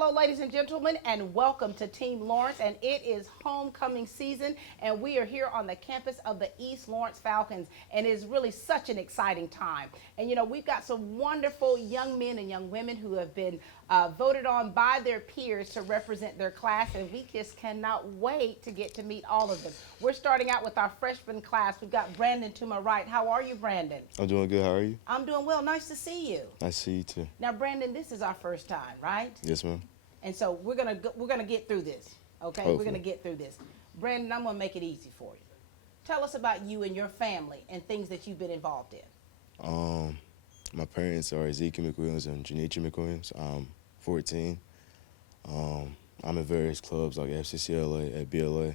hello, ladies and gentlemen, and welcome to Team Lawrence. And it is homecoming season, and we are here on the campus of the East Lawrence Falcons. And it is really such an exciting time. And we've got some wonderful young men and young women who have been voted on by their peers to represent their class, and we just cannot wait to get to meet all of them. We're starting out with our freshman class. We've got Brandon to my right. How are you, Brandon? I'm doing good. How are you? I'm doing well. Nice to see you. Nice to see you too. Now, Brandon, this is our first time, right? Yes, ma'am. And so we're gonna get through this. Okay, Hopefully. we're gonna get through this. Brandon, I'm gonna make it easy for you. Tell us about you and your family and things that you've been involved in. My parents are Ezekiel McWilliams and Janitra McWilliams. I'm 14. I'm in various clubs like FCCLA, at BLA.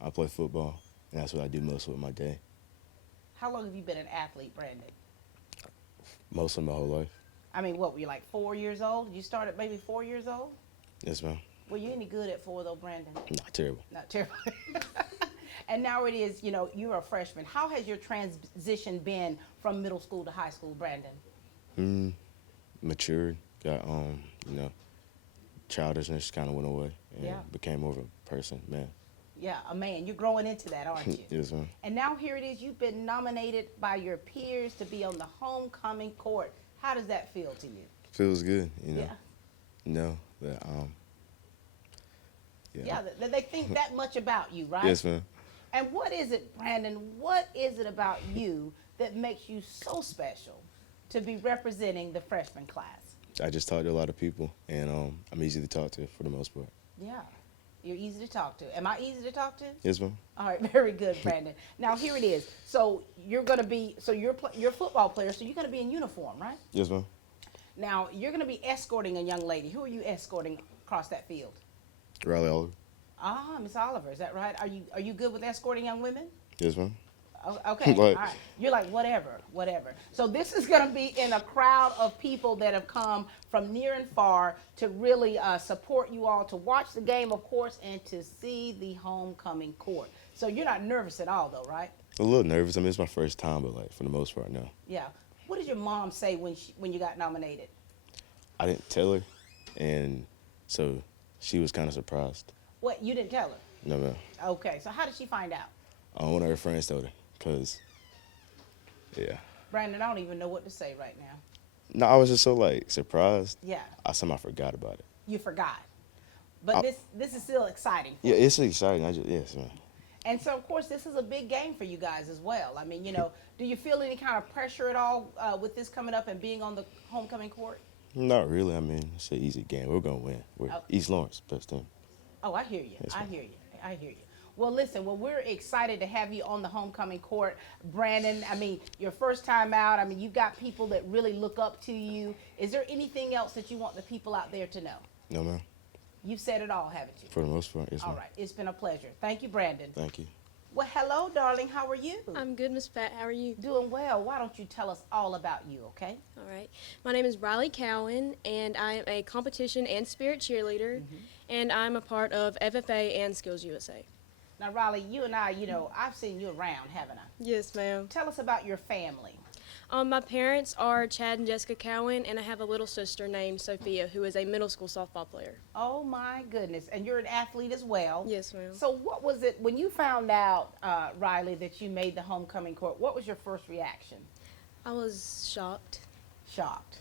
I play football, and that's what I do most with my day. How long have you been an athlete, Brandon? Most of my whole life. I mean, what, were you like 4 years old? You started maybe 4 years old? Yes, ma'am. Were you any good at 4 though, Brandon? Not terrible. Not terrible. And now it is, you're a freshman. How has your transition been from middle school to high school, Brandon? Matured. Got, childishness kind of went away and Yeah. became more of a person, man. Yeah, a man. You're growing into that, aren't you? Yes, ma'am. And now here it is. You've been nominated by your peers to be on the homecoming court. How does that feel to you? Feels good, Yeah. Know that, Yeah, that they think that much about you, right? Yes, ma'am. And what is it, Brandon, what is it about you that makes you so special to be representing the freshman class? I just talk to a lot of people, and I'm easy to talk to for the most part. Yeah, you're easy to talk to. Am I easy to talk to? Yes, ma'am. All right, very good, Brandon. Now here it is. So you're going to be, you're a football player, so you're going to be in uniform, right? Yes, ma'am. Now you're going to be escorting a young lady. Who are you escorting across that field? Riley Oliver. Ah, Miss Oliver, is that right? Are you good with escorting young women? Yes, ma'am. Okay, all Like- right. You're like, whatever. So this is going to be in a crowd of people that have come from near and far to really support you all, to watch the game, of course, and to see the homecoming court. So you're not nervous at all, though, right? A little nervous. I mean, it's my first time, but for the most part, no. Yeah. What did your mom say when you got nominated? I didn't tell her, and so she was kind of surprised. What, you didn't tell her? No, ma'am. Okay, so how did she find out? One of her friends told her, cause, yeah. Brandon, I don't even know what to say right now. No, I was just so surprised. Yeah, I somehow forgot about it. you forgot. But this is still exciting. Yeah, it's exciting. Yes, ma'am. And so, of course, this is a big game for you guys as well. I mean, do you feel any kind of pressure at all with this coming up and being on the homecoming court? Not really. I mean, it's an easy game. We're gonna win. We're Okay. East Lawrence, best team. Oh, I hear you. Yes, I ma'am. hear you. I hear you. Well, listen, we're excited to have you on the homecoming court. Brandon, I mean, your first time out, I mean, you've got people that really look up to you. Is there anything else that you want the people out there to know? No, ma'am. You've said it all, haven't you? For the most part, yes, All ma'am. right. It's been a pleasure. Thank you, Brandon. Thank you. Well, hello, darling. How are you? I'm good, Miss Pat. How are you? Doing well. Why don't you tell us all about you, okay? All right. My name is Riley Cowan, and I am a competition and spirit cheerleader, and I'm a part of FFA and Skills USA. Now, Riley, you and I, I've seen you around, haven't I? Yes, ma'am. Tell us about your family. My parents are Chad and Jessica Cowan, and I have a little sister named Sophia, who is a middle school softball player. Oh, my goodness. And you're an athlete as well. Yes, ma'am. So what was it, when you found out, Riley, that you made the homecoming court, what was your first reaction? I was shocked. Shocked.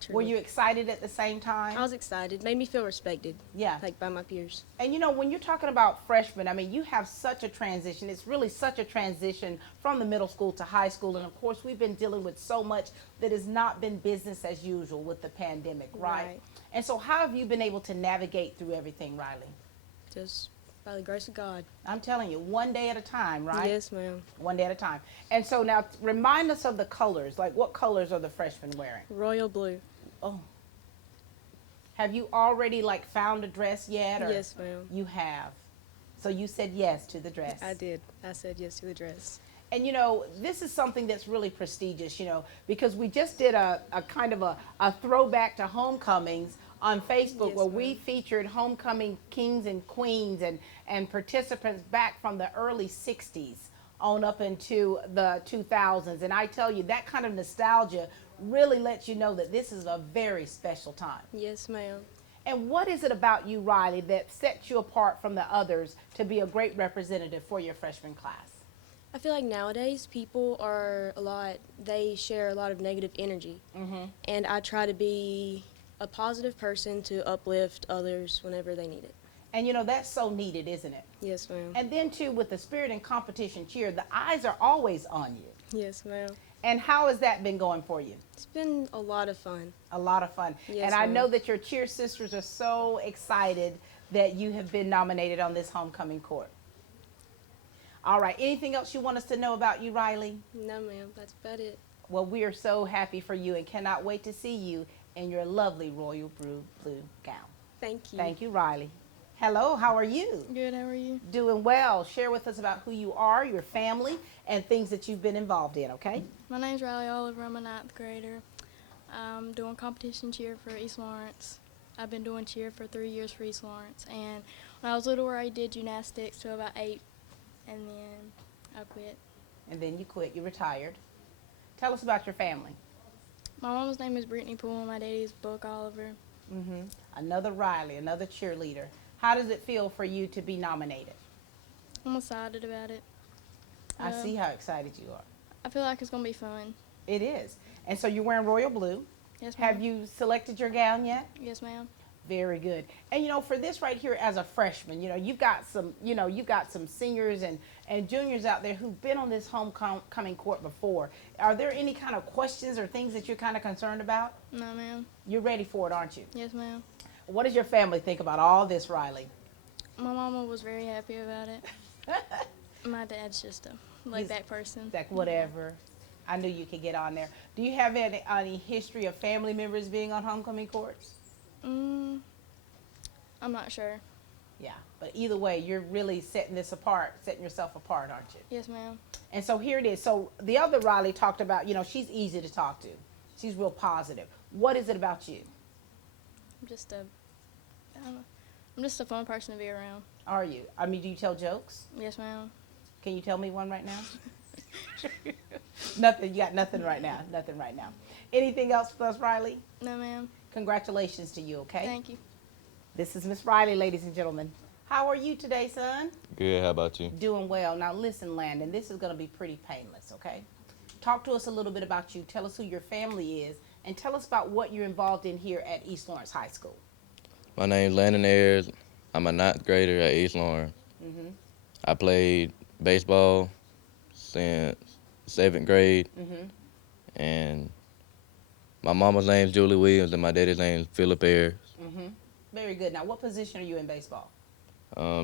Truly. Were you excited at the same time? I was excited. Made me feel respected, Yeah. by my peers. And when you're talking about freshmen, I mean, you have such a transition. It's really such a transition from the middle school to high school. And of course, we've been dealing with so much that has not been business as usual with the pandemic, right? Right. And so how have you been able to navigate through everything, Riley? Just by the grace of God. I'm telling you, one day at a time, right? Yes, ma'am. One day at a time. And so now remind us of the colors. Like, what colors are the freshmen wearing? Royal blue. Oh. Have you already found a dress yet? Or Yes, ma'am. You have. So you said yes to the dress. I did. I said yes to the dress. And this is something that's really prestigious, because we just did a kind of a throwback to homecomings on Facebook, Yes, where we ma'am. featured homecoming kings and queens and participants back from the early 60s on up into the 2000s. And I tell you, that kind of nostalgia really lets you know that this is a very special time. Yes, ma'am. And what is it about you, Riley, that sets you apart from the others to be a great representative for your freshman class? I feel like nowadays people they share a lot of negative energy. And I try to be a positive person to uplift others whenever they need it. And you know, that's so needed, isn't it? Yes, ma'am. And then too, with the spirit and competition cheer, the eyes are always on you. Yes, ma'am. And how has that been going for you? It's been a lot of fun. A lot of fun. Yes, and I ma'am. know that your cheer sisters are so excited that you have been nominated on this homecoming court. All right, anything else you want us to know about you, Riley? No, ma'am, that's about it. Well, we are so happy for you and cannot wait to see you in your lovely royal blue gown. Thank you. Thank you, Riley. Hello, how are you? Good, how are you? Doing well. Share with us about who you are, your family, and things that you've been involved in, okay? My name's Riley Oliver. I'm a 9th grader. I'm doing competition cheer for East Lawrence. I've been doing cheer for 3 years for East Lawrence. And when I was little, I did gymnastics till about 8, and then I quit. And then you quit, you retired. Tell us about your family. My mama's name is Brittany Poole, and my daddy is Buck Oliver. Another Riley, another cheerleader. How does it feel for you to be nominated? I'm excited about it. I see how excited you are. I feel like it's going to be fun. It is. And so you're wearing royal blue. Yes, ma'am. Have you selected your gown yet? Yes, ma'am. Very good. And you know, for this right here as a freshman, you know, you've got some seniors and juniors out there who've been on this homecoming court before. Are there any kind of questions or things that you're kind of concerned about? No, ma'am. You're ready for it, aren't you? Yes, ma'am. What does your family think about all this, Riley? My mama was very happy about it. My dad's just a laid-back person. Like whatever. I knew you could get on there. Do you have any history of family members being on homecoming courts? I'm not sure. Yeah, but either way, you're really setting yourself apart, aren't you? Yes, ma'am. And so here it is. So the other Riley talked about, you know, she's easy to talk to. She's real positive. What is it about you? I'm just a fun person to be around. Are you? I mean, do you tell jokes? Yes, ma'am. Can you tell me one right now? Nothing. You got nothing right now. Nothing right now. Anything else for us, Riley? No, ma'am. Congratulations to you, okay? Thank you. This is Miss Riley, ladies and gentlemen. How are you today, son? Good, how about you? Doing well. Now listen, Landon, this is going to be pretty painless, okay? Talk to us a little bit about you. Tell us who your family is, and tell us about what you're involved in here at East Lawrence High School. My name's Landon Ayers. I'm a 9th grader at East Lawrence. I played baseball since 7th grade. And my mama's name's Julie Williams and my daddy's name's Philip Ayers. Very good. Now, what position are you in baseball?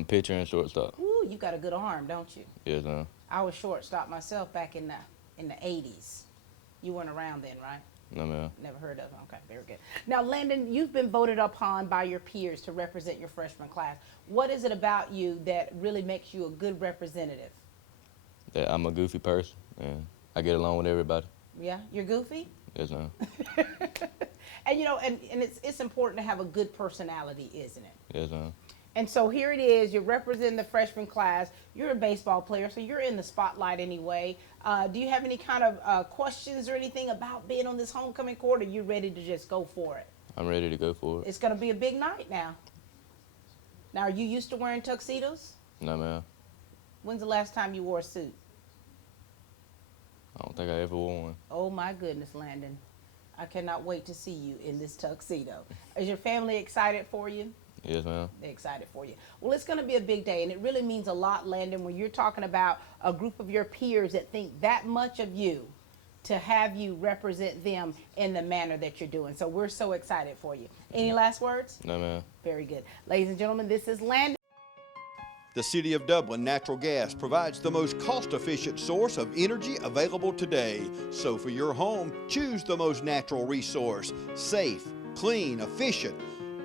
Pitcher and shortstop. Ooh, you got a good arm, don't you? Yes, I was shortstop myself back in the 80s. You weren't around then, right? no, ma'am. Never heard of him. Okay, very good. Now, Landon, you've been voted upon by your peers to represent your freshman class. What is it about you that really makes you a good representative? That I'm a goofy person and I get along with everybody. Yeah, you're goofy? Yes, ma'am. And you know, and it's important to have a good personality, isn't it? Yes, ma'am. And so here it is, you're representing the freshman class, you're a baseball player, so you're in the spotlight anyway. Do you have any kind of questions or anything about being on this homecoming court, or are you ready to just go for it? I'm ready to go for it. It's gonna be a big night now. Now, are you used to wearing tuxedos? No, ma'am. When's the last time you wore a suit? I don't think I ever wore one. Oh my goodness, Landon. I cannot wait to see you in this tuxedo. Is your family excited for you? Yes, ma'am. They're excited for you. Well, it's going to be a big day, and it really means a lot, Landon, when you're talking about a group of your peers that think that much of you, to have you represent them in the manner that you're doing. So we're so excited for you. Any last words? No, ma'am. Very good. Ladies and gentlemen, this is Landon. The City of Dublin Natural Gas provides the most cost-efficient source of energy available today. So for your home, choose the most natural resource. Safe, clean, efficient.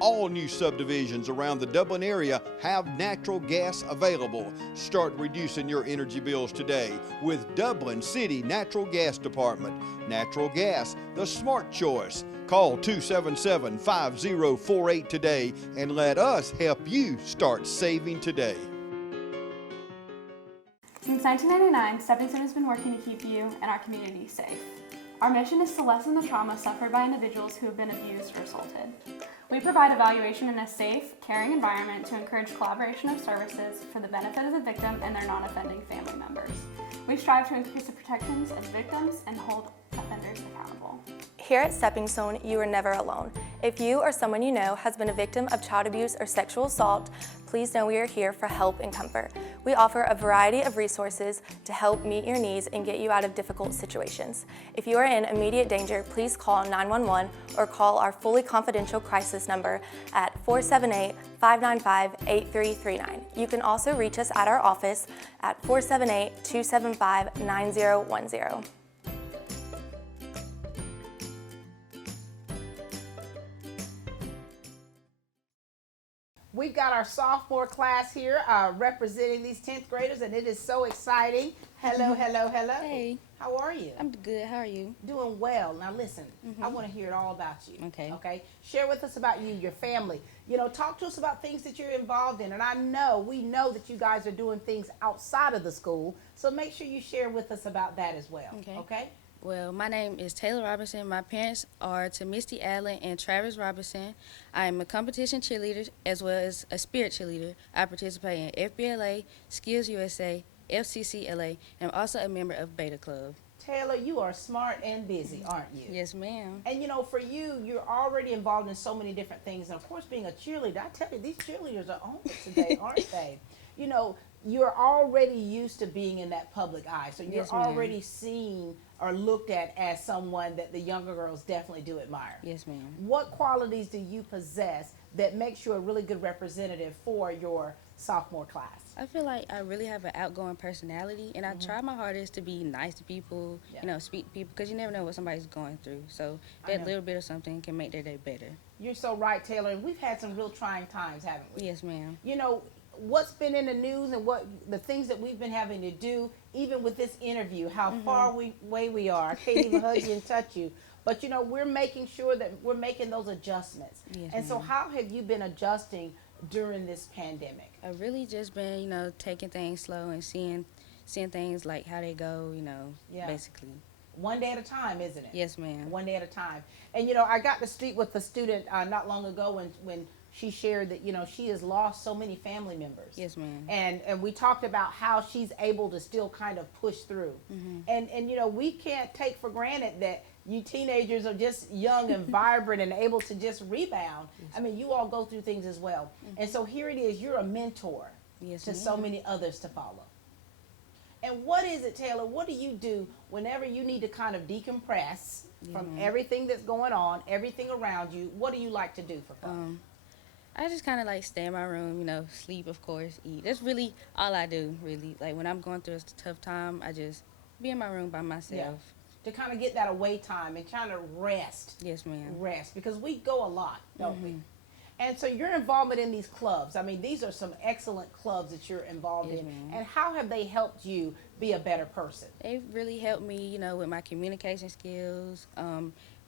All new subdivisions around the Dublin area have natural gas available. Start reducing your energy bills today with Dublin City Natural Gas Department. Natural gas, the smart choice. Call 277-5048 today and let us help you start saving today. Since 1999, Stepping Stone has been working to keep you and our community safe. Our mission is to lessen the trauma suffered by individuals who have been abused or assaulted. We provide evaluation in a safe, caring environment to encourage collaboration of services for the benefit of the victim and their non-offending family members. We strive to increase the protections of victims and hold offenders accountable. Here at Stepping Stone, you are never alone. If you or someone you know has been a victim of child abuse or sexual assault, please know we are here for help and comfort. We offer a variety of resources to help meet your needs and get you out of difficult situations. If you are in immediate danger, please call 911 or call our fully confidential crisis number at 478-595-8339. You can also reach us at our office at 478-275-9010. We've got our sophomore class here representing these 10th graders, and it is so exciting. Hello, hello, hello. Hey. How are you? I'm good. How are you? Doing well. Now listen, I want to hear it all about you. Okay. Okay. Share with us about you, your family. You know, talk to us about things that you're involved in. And we know that you guys are doing things outside of the school. So make sure you share with us about that as well. Okay. Okay. Well, my name is Taylor Robinson. My parents are Misty Allen and Travis Robinson. I am a competition cheerleader as well as a spirit cheerleader. I participate in FBLA, Skills USA, FCCLA, and I'm also a member of Beta Club. Taylor, you are smart and busy, aren't you? Yes, ma'am. And you know, for you, you're already involved in so many different things. And of course, being a cheerleader, I tell you, these cheerleaders are on it today, aren't they? You know, you're already used to being in that public eye. So you're Yes, ma'am. already seen or looked at as someone that the younger girls definitely do admire. Yes, ma'am. What qualities do you possess that makes you a really good representative for your sophomore class? I feel like I really have an outgoing personality, and I try my hardest to be nice to people, Yeah. you know, speak to people, because you never know what somebody's going through. So I that know. little bit of something can make their day better. You're so right, Taylor. And we've had some real trying times, haven't we? Yes, ma'am. You know, what's been in the news and what the things that we've been having to do, even with this interview, how far away we are. I can't even hug you and touch you. But, you know, we're making sure that we're making those adjustments. Yes, and so ma'am. how have you been adjusting during this pandemic? I've really just been, you know, taking things slow and seeing things like how they go, you know, Yeah. basically. One day at a time, isn't it? Yes, ma'am. One day at a time. And, you know, I got to speak with a student not long ago when she shared that, you know, she has lost so many family members. Yes, ma'am. And we talked about how she's able to still kind of push through. And you know, we can't take for granted that you teenagers are just young and vibrant and able to just rebound. I mean, you all go through things as well. And so here it is, you're a mentor Yes, to so ma'am. many others to follow. And what is it, Taylor? What do you do whenever you need to kind of decompress from everything that's going on, everything around you? What do you like to do for fun? I just kind of like stay in my room, you know, sleep, of course, eat. That's really all I do, really. Like when I'm going through a tough time, I just be in my room by myself. To kind of get that away time and kind of rest. Yes, ma'am. Rest, because we go a lot, don't we? And so your involvement in these clubs, I mean, these are some excellent clubs that you're involved Yes, in. ma'am. And how have they helped you be a better person? They really helped me, you know, with my communication skills,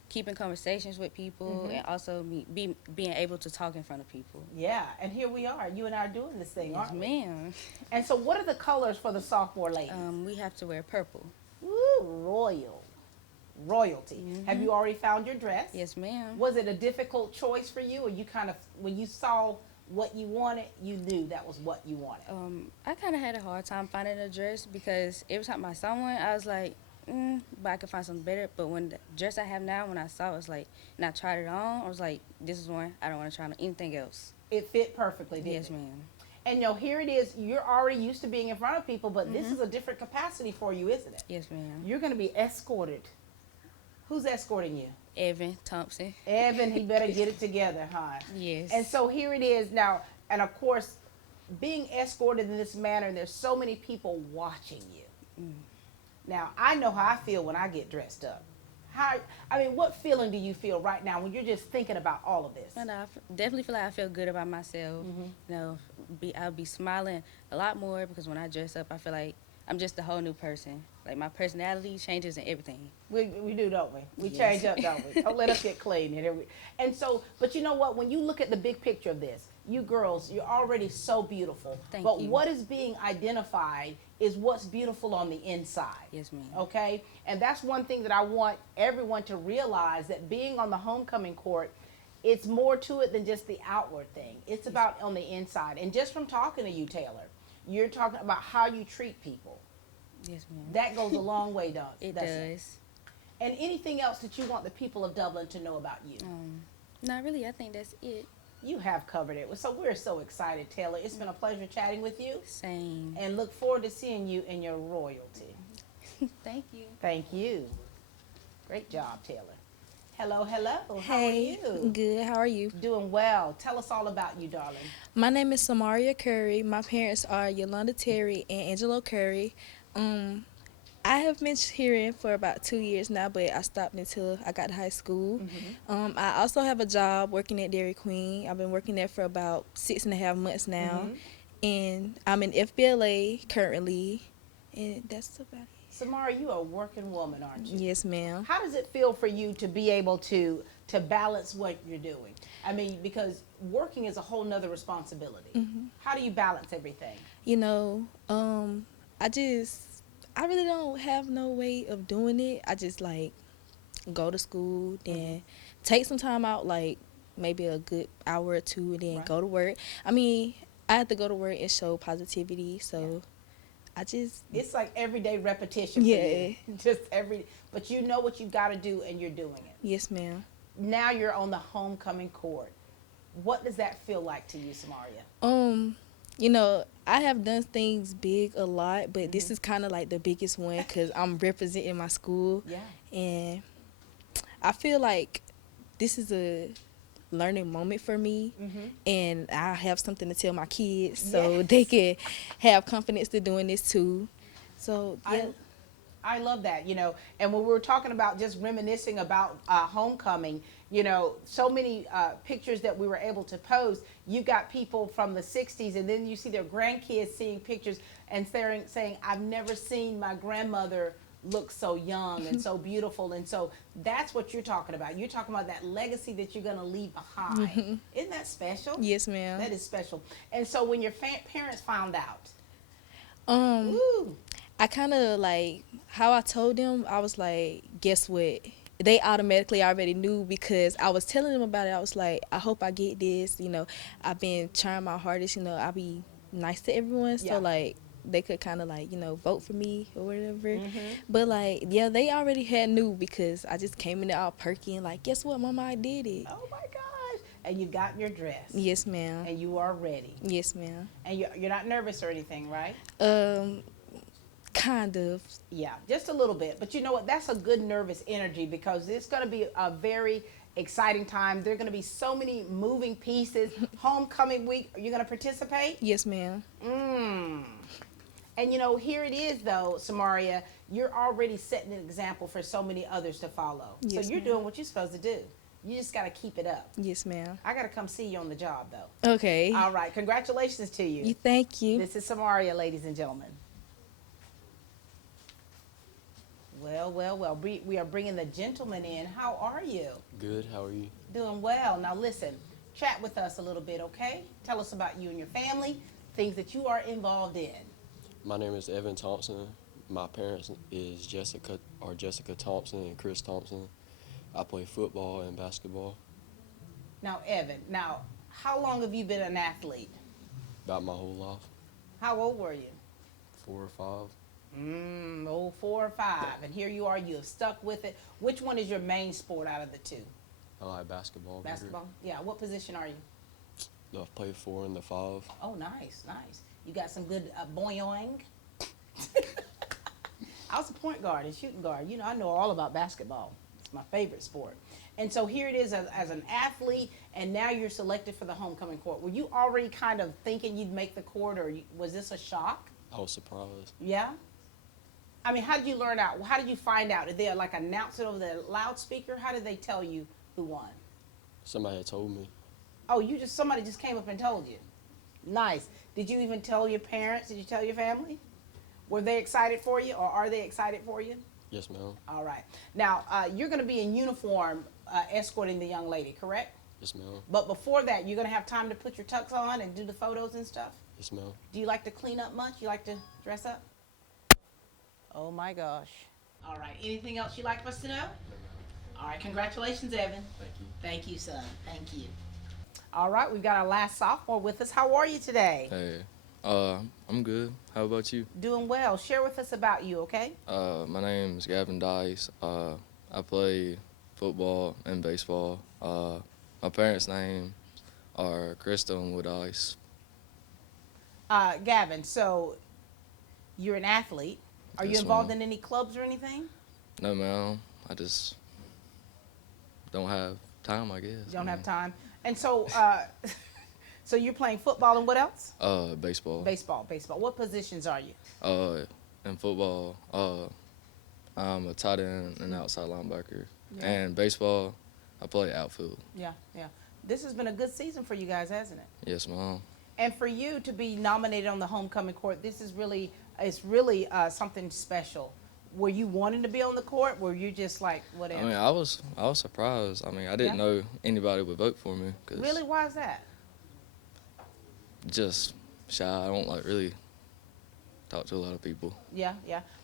keeping conversations with people, and also being able to talk in front of people. Yeah, and here we are. You and I are doing this thing, Yes, aren't we? ma'am. And so what are the colors for the sophomore ladies? We have to wear purple. Ooh, royalty. Have you already found your dress? Yes, ma'am. Was it a difficult choice for you, or you kind of, when you saw what you wanted, you knew that was what you wanted? I kind of had a hard time finding a dress because every time I saw one, I was like, but I could find something better. But when the dress I have now, when I saw it, was like, and I tried it on, I was like, this is one. I don't want to try on anything else. It fit perfectly, didn't Yes, it? ma'am. And you know, here it is. You're already used to being in front of people, but this is a different capacity for you, isn't it? Yes, ma'am. You're going to be escorted. Who's escorting you? Evan Thompson. Evan, he better get it together, huh? Yes. And so here it is now, and of course, being escorted in this manner, and there's so many people watching you. Now, I know how I feel when I get dressed up. What feeling do you feel right now when you're just thinking about all of this? And I definitely feel like I feel good about myself. You know, I'll be smiling a lot more because when I dress up, I feel like I'm just a whole new person. Like my personality changes and everything. We do, don't we? We Yes. change up, don't we? Don't let us get clean. And so, but you know what? When you look at the big picture of this, you girls, you're already so beautiful. Thank but you. what is being identified is what's beautiful on the inside. Yes, ma'am. Okay? And that's one thing that I want everyone to realize, that being on the homecoming court, it's more to it than just the outward thing. It's about on the inside. And just from talking to you, Taylor, you're talking about how you treat people. Yes, ma'am. That goes a long way, doesn't It doesn't does. And anything else that you want the people of Dublin to know about you? Not really. I think that's it. You have covered it. So we're so excited, Taylor. It's been a pleasure chatting with you, Same. and look forward to seeing you in your royalty. Thank you. Thank you. Great job, Taylor. Hello, hello. How Hey, are you? good. How are you? Doing well. Tell us all about you, darling. My name is Samaria Curry. My parents are Yolanda Terry and Angelo Curry. I have been here for about 2 years now, but I stopped until I got to high school. I also have a job working at Dairy Queen. I've been working there for about 6.5 months now, and I'm in FBLA currently, and that's about it. Samara, you are a working woman, aren't you? Yes, ma'am. How does it feel for you to be able to balance what you're doing? I mean, because working is a whole nother responsibility. How do you balance everything? You know, I really don't have no way of doing it. I just like go to school, then take some time out, like maybe a good hour or two, and then go to work. I mean, I have to go to work and show positivity, so I just, It's like everyday repetition for Yeah. you. Just but you know what you've got to do, and you're doing it. yes, ma'am. Now you're on the homecoming court. What does that feel like to you, Samaria? You know, I have done things big a lot, but this is kind of like the biggest one because I'm representing my school. Yeah. And I feel like this is a learning moment for me, and I have something to tell my kids so Yes. they can have confidence to doing this too. So, yeah. I love that, you know. And when we were talking about just reminiscing about homecoming, you know, so many pictures that we were able to post. You got people from the 60s, and then you see their grandkids seeing pictures and saying, I've never seen my grandmother look so young and so beautiful. And so that's what you're talking about. You're talking about that legacy that you're going to leave behind. Isn't that special? Yes, ma'am. That is special. And so when your parents found out, Um, I kind of like how I told them, I was like, guess what? They automatically already knew because I was telling them about it. I was like, I hope I get this. You know, I've been trying my hardest. You know, I'll be nice to everyone. So, Yeah. like, they could kind of like, you know, vote for me or whatever. But, like, yeah, they already had knew because I just came in there all perky and like, guess what, Mama, I did it. oh my gosh, and you got your dress. Yes, ma'am. And you are ready. Yes, ma'am. And you're not nervous or anything, right? Kind of. Yeah, just a little bit. But you know what? That's a good nervous energy because it's going to be a very exciting time. There are going to be so many moving pieces. Homecoming week, are you going to participate? Yes, ma'am. And you know, here it is though, Samaria, you're already setting an example for so many others to follow. Yes, so you're ma'am. doing what you're supposed to do. You just got to keep it up. Yes, ma'am. I got to come see you on the job though. Okay. All right, congratulations to you. Thank you. This is Samaria, ladies and gentlemen. Well, we are bringing the gentleman in. How are you? Good, how are you? Doing well. Now listen, chat with us a little bit, okay? Tell us about you and your family, things that you are involved in. My name is Evan Thompson. My parents is Jessica Thompson and Chris Thompson. I play football and basketball Now, Evan, how long have you been an athlete? about my whole life, How old were you? 4 or 5. 4 or 5. And here you are, you have stuck with it. Which one is your main sport out of the two? I like basketball better. Basketball? Yeah, what position are you? I play 4 and the 5. Oh, nice. You got some good boing. I was a point guard and shooting guard. You know, I know all about basketball. It's my favorite sport. And so here it is as an athlete, and now you're selected for the homecoming court. Were you already kind of thinking you'd make the court, or was this a shock? I was surprised. Yeah? I mean, how did you learn out? How did you find out? Did they like announce it over the loudspeaker? How did they tell you who won? Somebody had told me. Oh, somebody just came up and told you. Nice. Did you even tell your parents? Did you tell your family? Were they excited for you, or are they excited for you? Yes, ma'am. All right. Now, you're going to be in uniform escorting the young lady, correct? Yes, ma'am. But before that, you're going to have time to put your tux on and do the photos and stuff? Yes, ma'am. Do you like to clean up much? You like to dress up? Oh, my gosh. All right. Anything else you'd like for us to know? All right. Congratulations, Evan. Thank you. Thank you, son. Thank you. All right. We've got our last sophomore with us. How are you today? Hey, I'm good. How about you? Doing well. Share with us about you, okay? My name is Gavin Dice. I play football and baseball. My parents' name are Crystal and Wood Ice. Gavin, so you're an athlete. Are you Yes, involved ma'am. in any clubs or anything? No, ma'am. I just don't have time, I guess. You don't have time. And so, so you're playing football and what else? Baseball. Baseball. What positions are you? In football, I'm a tight end and outside linebacker. Yeah. And baseball, I play outfield. Yeah. This has been a good season for you guys, hasn't it? Yes, ma'am. And for you to be nominated on the homecoming court, this is really, it's really something special. Were you wanting to be on the court? Were you just like, whatever? I mean, I was surprised. I mean, I didn't know anybody would vote for me. 'Cause Really? Why is that? just shy. I don't like really talk to a lot of people. Yeah.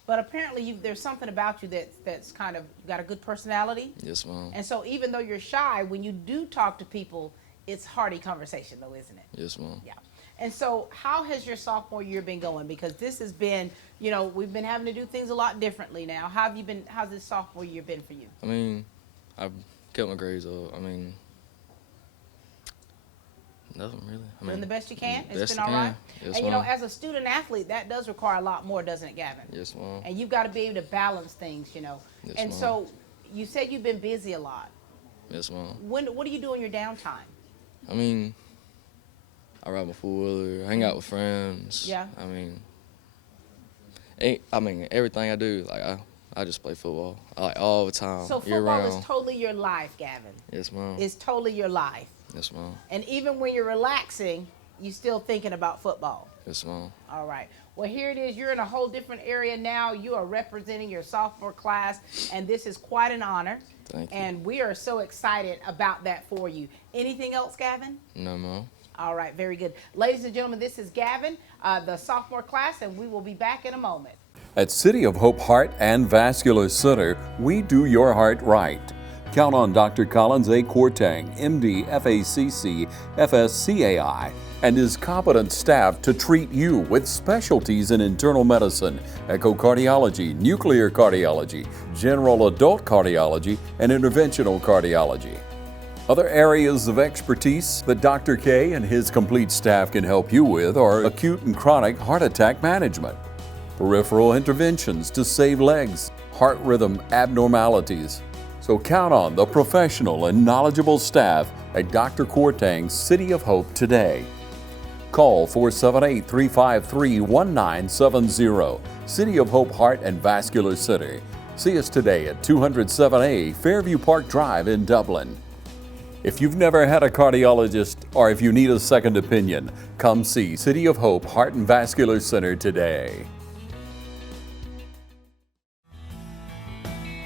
But apparently there's something about you that's kind of, you got a good personality. Yes, ma'am. And so even though you're shy, when you do talk to people, it's hearty conversation though, isn't it? Yes, ma'am. Yeah. And so how has your sophomore year been going? Because this has been, you know, we've been having to do things a lot differently now. How's this sophomore year been for you? I mean, I've kept my grades up. I mean, nothing really. I mean, Doing the best you can? It's best been I all right? can. Yes, And you know, ma'am. as a student athlete, that does require a lot more, doesn't it, Gavin? Yes, ma'am. And you've got to be able to balance things, you know. Yes, And ma'am. so you said you've been busy a lot. Yes, ma'am. What do you do in your downtime? I mean, I ride my four-wheeler, hang out with friends. Yeah. I mean, everything I do, like I just play football, like all the time, So year football round. is totally your life, Gavin. Yes, ma'am. It's totally your life. Yes, ma'am. And even when you're relaxing, you're still thinking about football. Yes, ma'am. All right. Well, here it is. You're in a whole different area now. You are representing your sophomore class, and this is quite an honor. Thank you. And we are so excited about that for you. Anything else, Gavin? No, ma'am. All right. Very good. Ladies and gentlemen, this is Gavin, the sophomore class, and we will be back in a moment. At City of Hope Heart and Vascular Center, we do your heart right. Count on Dr. Collins A. Kortang, MD, FACC, FSCAI, and his competent staff to treat you with specialties in internal medicine, echocardiology, nuclear cardiology, general adult cardiology, and interventional cardiology. Other areas of expertise that Dr. K and his complete staff can help you with are acute and chronic heart attack management, peripheral interventions to save legs, heart rhythm abnormalities. So count on the professional and knowledgeable staff at Dr. Kortang's City of Hope today. Call 478-353-1970. City of Hope Heart and Vascular Center. See us today at 207A Fairview Park Drive in Dublin. If you've never had a cardiologist or if you need a second opinion, come see City of Hope Heart and Vascular Center today.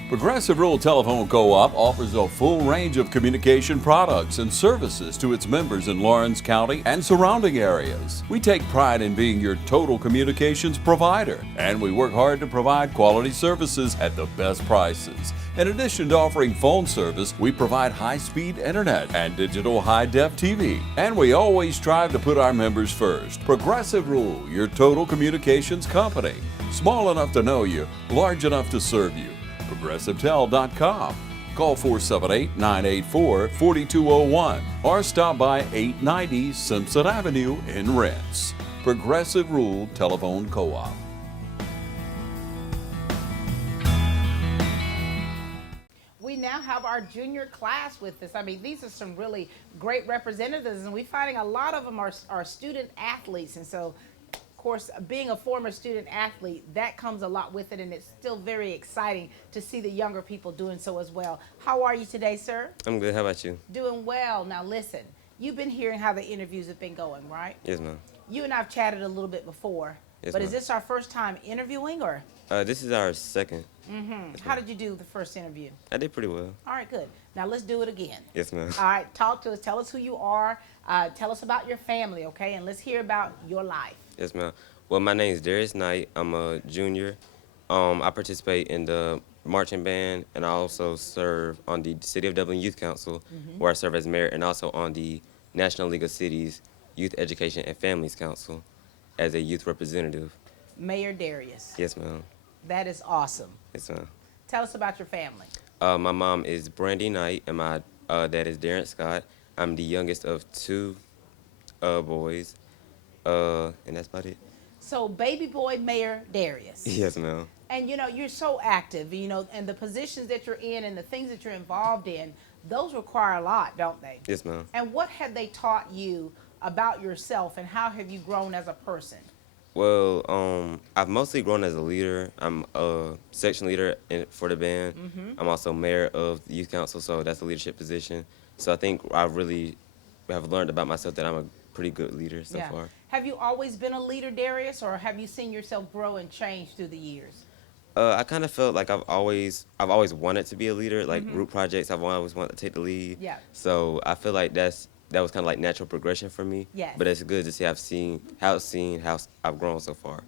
Progressive Rural Telephone Co-op offers a full range of communication products and services to its members in Lawrence County and surrounding areas. We take pride in being your total communications provider, and we work hard to provide quality services at the best prices. In addition to offering phone service, we provide high-speed internet and digital high-def TV. And we always strive to put our members first. Progressive Rural, your total communications company. Small enough to know you, large enough to serve you. ProgressiveTel.com. Call 478-984-4201 or stop by 890 Simpson Avenue in Rents. Progressive Rural Telephone Co-op. We now have our junior class with us. I mean, these are some really great representatives, and we're finding a lot of them are student athletes. And so, of course, being a former student athlete, that comes a lot with it, and it's still very exciting to see the younger people doing so as well. How are you today, sir? I'm good. How about you? Doing well. Now, listen, you've been hearing how the interviews have been going, right? Yes, ma'am. You and I have chatted a little bit before. Yes, But is ma'am. this our first time interviewing, or? This is our second. How did you do the first interview? I did pretty well. All right, good. Now let's do it again. Yes, ma'am. All right, talk to us. Tell us who you are. Tell us about your family, okay? And let's hear about your life. Yes, ma'am. Well, my name is Darius Knight. I'm a junior. I participate in the marching band, and I also serve on the City of Dublin Youth Council, where I serve as mayor, and also on the National League of Cities Youth Education and Families Council as a youth representative. Mayor Darius. Yes, ma'am. That is awesome. Yes, ma'am. Tell us about your family. My mom is Brandy Knight, and my dad is Darren Scott. I'm the youngest of two boys, and that's about it. So, baby boy Mayor Darius. Yes, ma'am. And you know, you're so active, you know, and the positions that you're in and the things that you're involved in, those require a lot, don't they? Yes, ma'am. And what have they taught you about yourself, and how have you grown as a person? Well, I've mostly grown as a leader. I'm a section leader for the band. I'm also mayor of the youth council, so that's a leadership position. So I think I really have learned about myself that I'm a pretty good leader so far. Have you always been a leader, Darius, or have you seen yourself grow and change through the years? I kind of felt like I've always wanted to be a leader, like group projects. I've always wanted to take the lead. Yeah. So I feel like that was kind of like natural progression for me. Yes. But it's good to see how I've grown so far.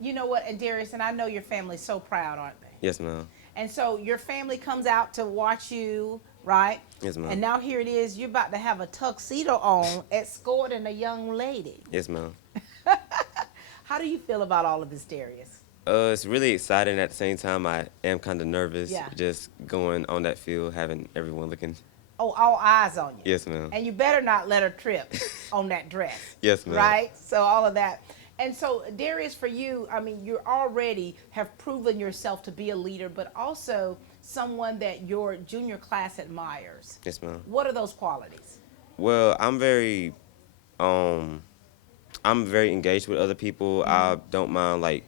You know what, and Darius, and I know your family's so proud, aren't they? Yes, ma'am. And so your family comes out to watch you, right? Yes, ma'am. And now here it is, you're about to have a tuxedo on, escorting a young lady. Yes, ma'am. How do you feel about all of this, Darius? It's really exciting. At the same time, I am kind of nervous. Yeah. Just going on that field, having everyone looking. Oh, all eyes on you. Yes, ma'am. And you better not let her trip on that dress. Yes, ma'am. Right? So all of that. And so, Darius, for you, I mean, you already have proven yourself to be a leader, but also someone that your junior class admires. Yes, ma'am. What are those qualities? Well, I'm very engaged with other people. I don't mind like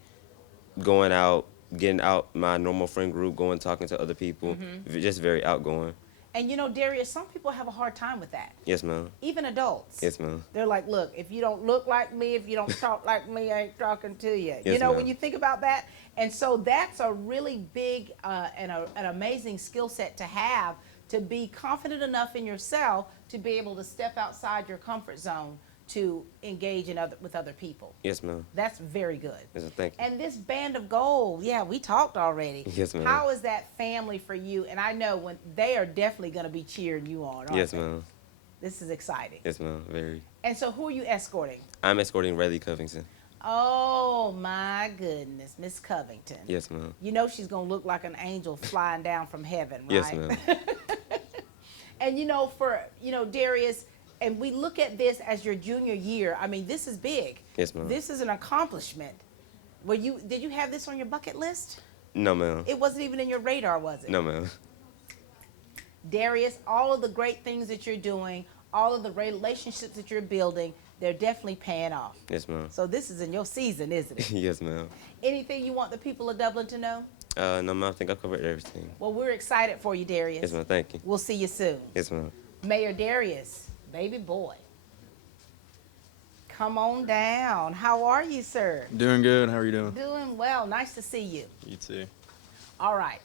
going out, getting out my normal friend group, going talking to other people. Just very outgoing. And you know, Darius, some people have a hard time with that. Yes, ma'am. Even adults. Yes, ma'am. They're like, look, if you don't look like me, if you don't talk like me, I ain't talking to you. Yes, You know, ma'am. when you think about that. And so that's a really big and an amazing skill set to have, to be confident enough in yourself to be able to step outside your comfort zone to engage with other people. Yes, ma'am. That's very good. Yes, thank you. And this band of gold, yeah, we talked already. Yes, ma'am. How is that family for you? And I know when they are definitely going to be cheering you on, aren't Yes, they? ma'am. This is exciting. Yes, ma'am. Very. And so who are you escorting? I'm escorting Rayleigh Covington. Oh, my goodness, Miss Covington. Yes, ma'am. You know she's going to look like an angel flying down from heaven, right? Yes, ma'am. And, you know, Darius, and we look at this as your junior year. I mean, this is big. Yes, ma'am. This is an accomplishment. Did you have this on your bucket list? No, ma'am. It wasn't even in your radar, was it? No, ma'am. Darius, all of the great things that you're doing, all of the relationships that you're building, they're definitely paying off. Yes, ma'am. So this is in your season, isn't it? Yes, ma'am. Anything you want the people of Dublin to know? No, ma'am. I think I've covered everything. Well, we're excited for you, Darius. Yes, ma'am. Thank you. We'll see you soon. Yes, ma'am. Mayor Darius, baby boy. Come on down. How are you, sir? Doing good. How are you doing? Doing well. Nice to see you. You too. All right.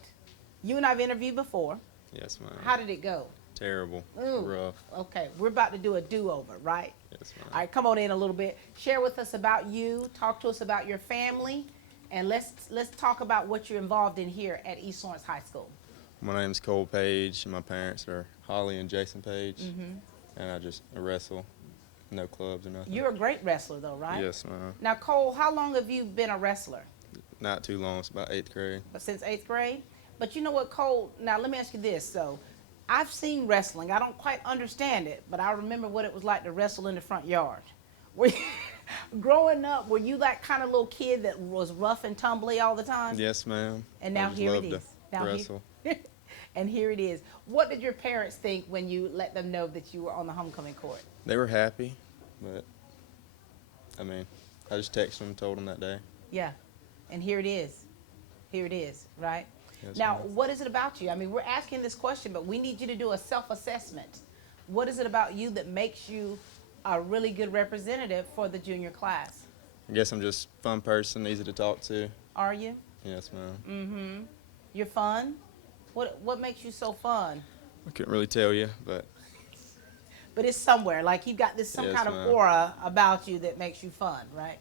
You and I've interviewed before. Yes, ma'am. How did it go? Terrible. Ooh. Rough. Okay. We're about to do a do-over, right? Yes, ma'am. All right. Come on in a little bit. Share with us about you. Talk to us about your family. And let's talk about what you're involved in here at East Lawrence High School. My name's Cole Page. My parents are Holly and Jason Page. And I wrestle. No clubs or nothing. You're a great wrestler, though, right? Yes, ma'am. Now, Cole, how long have you been a wrestler? Not too long. It's about 8th grade. Since 8th grade? But you know what, Cole, now let me ask you this. So I've seen wrestling. I don't quite understand it, but I remember what it was like to wrestle in the front yard. Growing up, were you that kind of little kid that was rough and tumbly all the time? Yes, ma'am. And now I just here love it to is. Now wrestle. And here it is. What did your parents think when you let them know that you were on the homecoming court? They were happy, but I mean, I just texted them and told them that day. Yeah. And here it is. Here it is, right? Yes, Now, ma'am. what is it about you? I mean, we're asking this question, but we need you to do a self-assessment. What is it about you that makes you a really good representative for the junior class? I guess I'm just a fun person, easy to talk to. Are you? Yes, ma'am. Mm-hmm. You're fun? What makes you so fun? I couldn't really tell you, but It's somewhere. Like you got this some Yes, kind of ma'am. aura about you that makes you fun, right?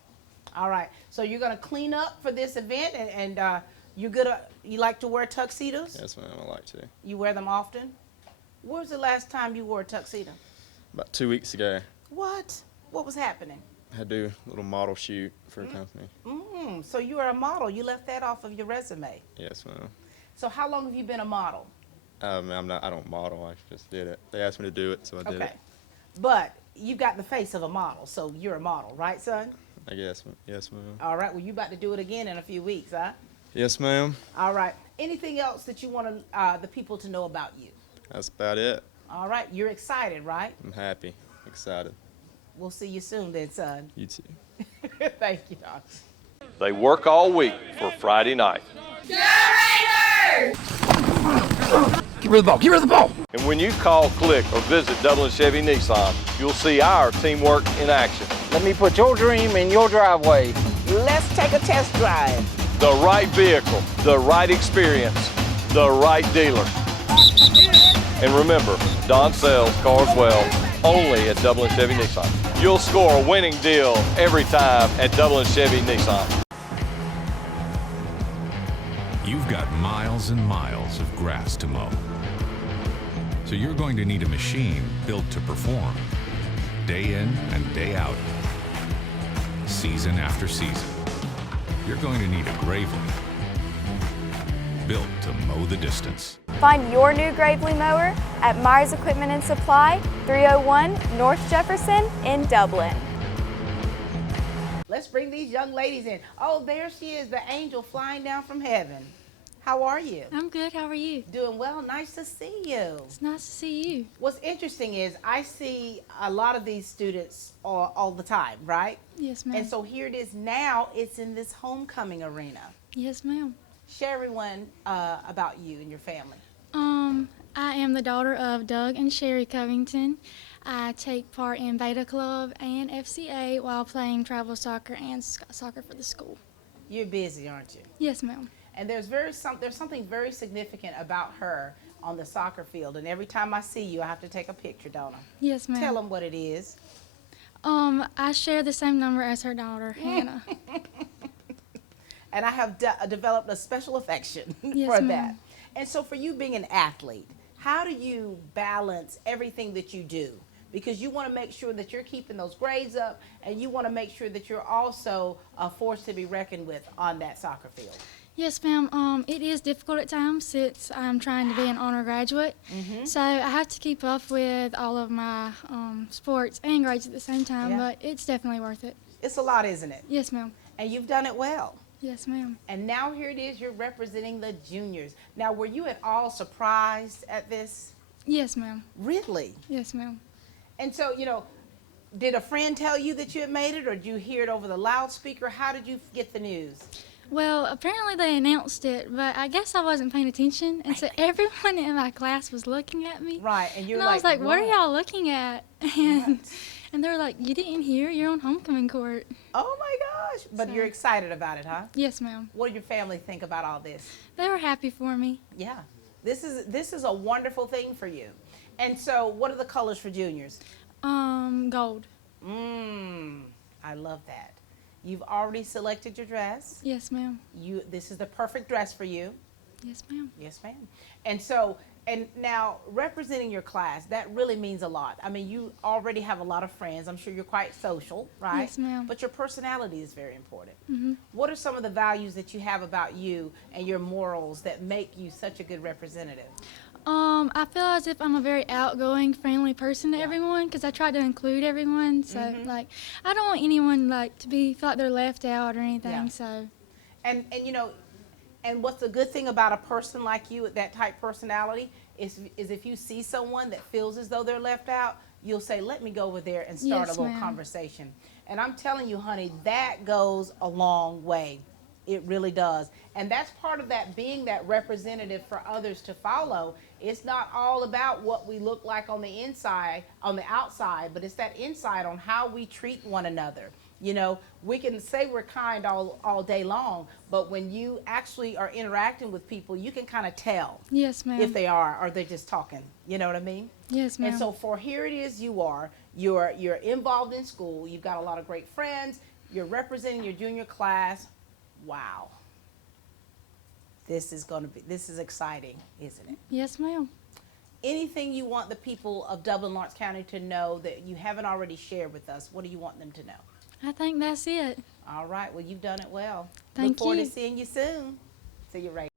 All right. So you're gonna clean up for this event, and you're good. You like to wear tuxedos? yes, ma'am, I like to. You wear them often? When was the last time you wore a tuxedo? About 2 weeks ago, What? What was happening? I had to do a little model shoot for a company. So you are a model. You left that off of your resume. Yes, ma'am. So how long have you been a model? I don't model, I just did it. They asked me to do it, so I did Okay. it. But you got the face of a model, so you're a model, right, son? I guess, yes, ma'am. All right. Well, you about to do it again in a few weeks, huh? Yes, ma'am. All right. Anything else that you want the people to know about you? That's about it. All right. You're excited, right? I'm happy, excited. We'll see you soon then, son. You too. Thank you, Doc. They work all week for Friday night. Give her the ball. Give her the ball. And when you call, click, or visit Dublin Chevy Nissan, you'll see our teamwork in action. Let me put your dream in your driveway. Let's take a test drive. The right vehicle, the right experience, the right dealer. And remember, Don sells cars well only at Dublin Chevy Nissan. You'll score a winning deal every time at Dublin Chevy Nissan. You've got miles and miles of grass to mow. So you're going to need a machine built to perform, day in and day out, season after season. You're going to need a Gravely, built to mow the distance. Find your new Gravely mower at Myers Equipment and Supply, 301 North Jefferson in Dublin. Let's bring these young ladies in. Oh, there she is, the angel flying down from heaven. How are you? I'm good. How are you? Doing well. Nice to see you. It's nice to see you. What's interesting is I see a lot of these students all the time, right? Yes, ma'am. And so here it is now. It's in this homecoming arena. Yes, ma'am. Share everyone about you and your family. I am the daughter of Doug and Sherry Covington. I take part in Beta Club and FCA while playing travel soccer and soccer for the school. You're busy, aren't you? Yes, ma'am. And there's something very significant about her on the soccer field. And every time I see you, I have to take a picture, don't I? Yes, ma'am. Tell them what it is. I share the same number as her daughter, Hannah. And I have developed a special affection Yes, for ma'am. that. And so for you being an athlete, how do you balance everything that you do? Because you want to make sure that you're keeping those grades up, and you want to make sure that you're also a force to be reckoned with on that soccer field. Yes, ma'am. It is difficult at times since I'm trying to be an honor graduate. So I have to keep up with all of my sports and grades at the same time, Yeah. but it's definitely worth it. It's a lot, isn't it? Yes, ma'am. And you've done it well. Yes, ma'am. And now here it is, you're representing the juniors. Now, were you at all surprised at this? Yes, ma'am. Really? Yes, ma'am. And so, did a friend tell you that you had made it, or did you hear it over the loudspeaker? How did you get the news? Well, apparently they announced it, but I guess I wasn't paying attention, and so everyone in my class was looking at me. Right, and you're I was like, what are "What?" y'all looking at? And they were like, you didn't hear? You're on homecoming court. Oh my gosh! But So- you're excited about it, huh? Yes, ma'am. What did your family think about all this? They were happy for me. Yeah, this is a wonderful thing for you. And so, what are the colors for juniors? Gold. I love that. You've already selected your dress. Yes, ma'am. This is the perfect dress for you. Yes, ma'am. Yes, ma'am. And so, and now representing your class, that really means a lot. I mean, you already have a lot of friends. I'm sure you're quite social, right? Yes, ma'am. But your personality is very important. Mhm. What are some of the values that you have about you and your morals that make you such a good representative? I feel as if I'm a very outgoing, friendly person to everyone because I try to include everyone. So, like, I don't want anyone, like, to feel like they're left out or anything. Yeah. So, And and what's a good thing about a person like you with that type personality is if you see someone that feels as though they're left out, you'll say, let me go over there and start Yes, a little ma'am. conversation. And I'm telling you, honey, that goes a long way. It really does. And that's part of that, being that representative for others to follow. It's not all about what we look like on the inside, on the outside, but it's that inside on how we treat one another. You know, we can say we're kind all day long, but when you actually are interacting with people, you can kind of tell Yes, ma'am. if they are or they're just talking. You know what I mean? Yes, ma'am. And so here it is, you're involved in school. You've got a lot of great friends. You're representing your junior class. Wow. This is exciting, isn't it? Yes, ma'am. Anything you want the people of Dublin, Lawrence County to know that you haven't already shared with us? What do you want them to know? I think that's it. All right, well, you've done it well. Thank Look forward you. to seeing you soon. See you, Ray.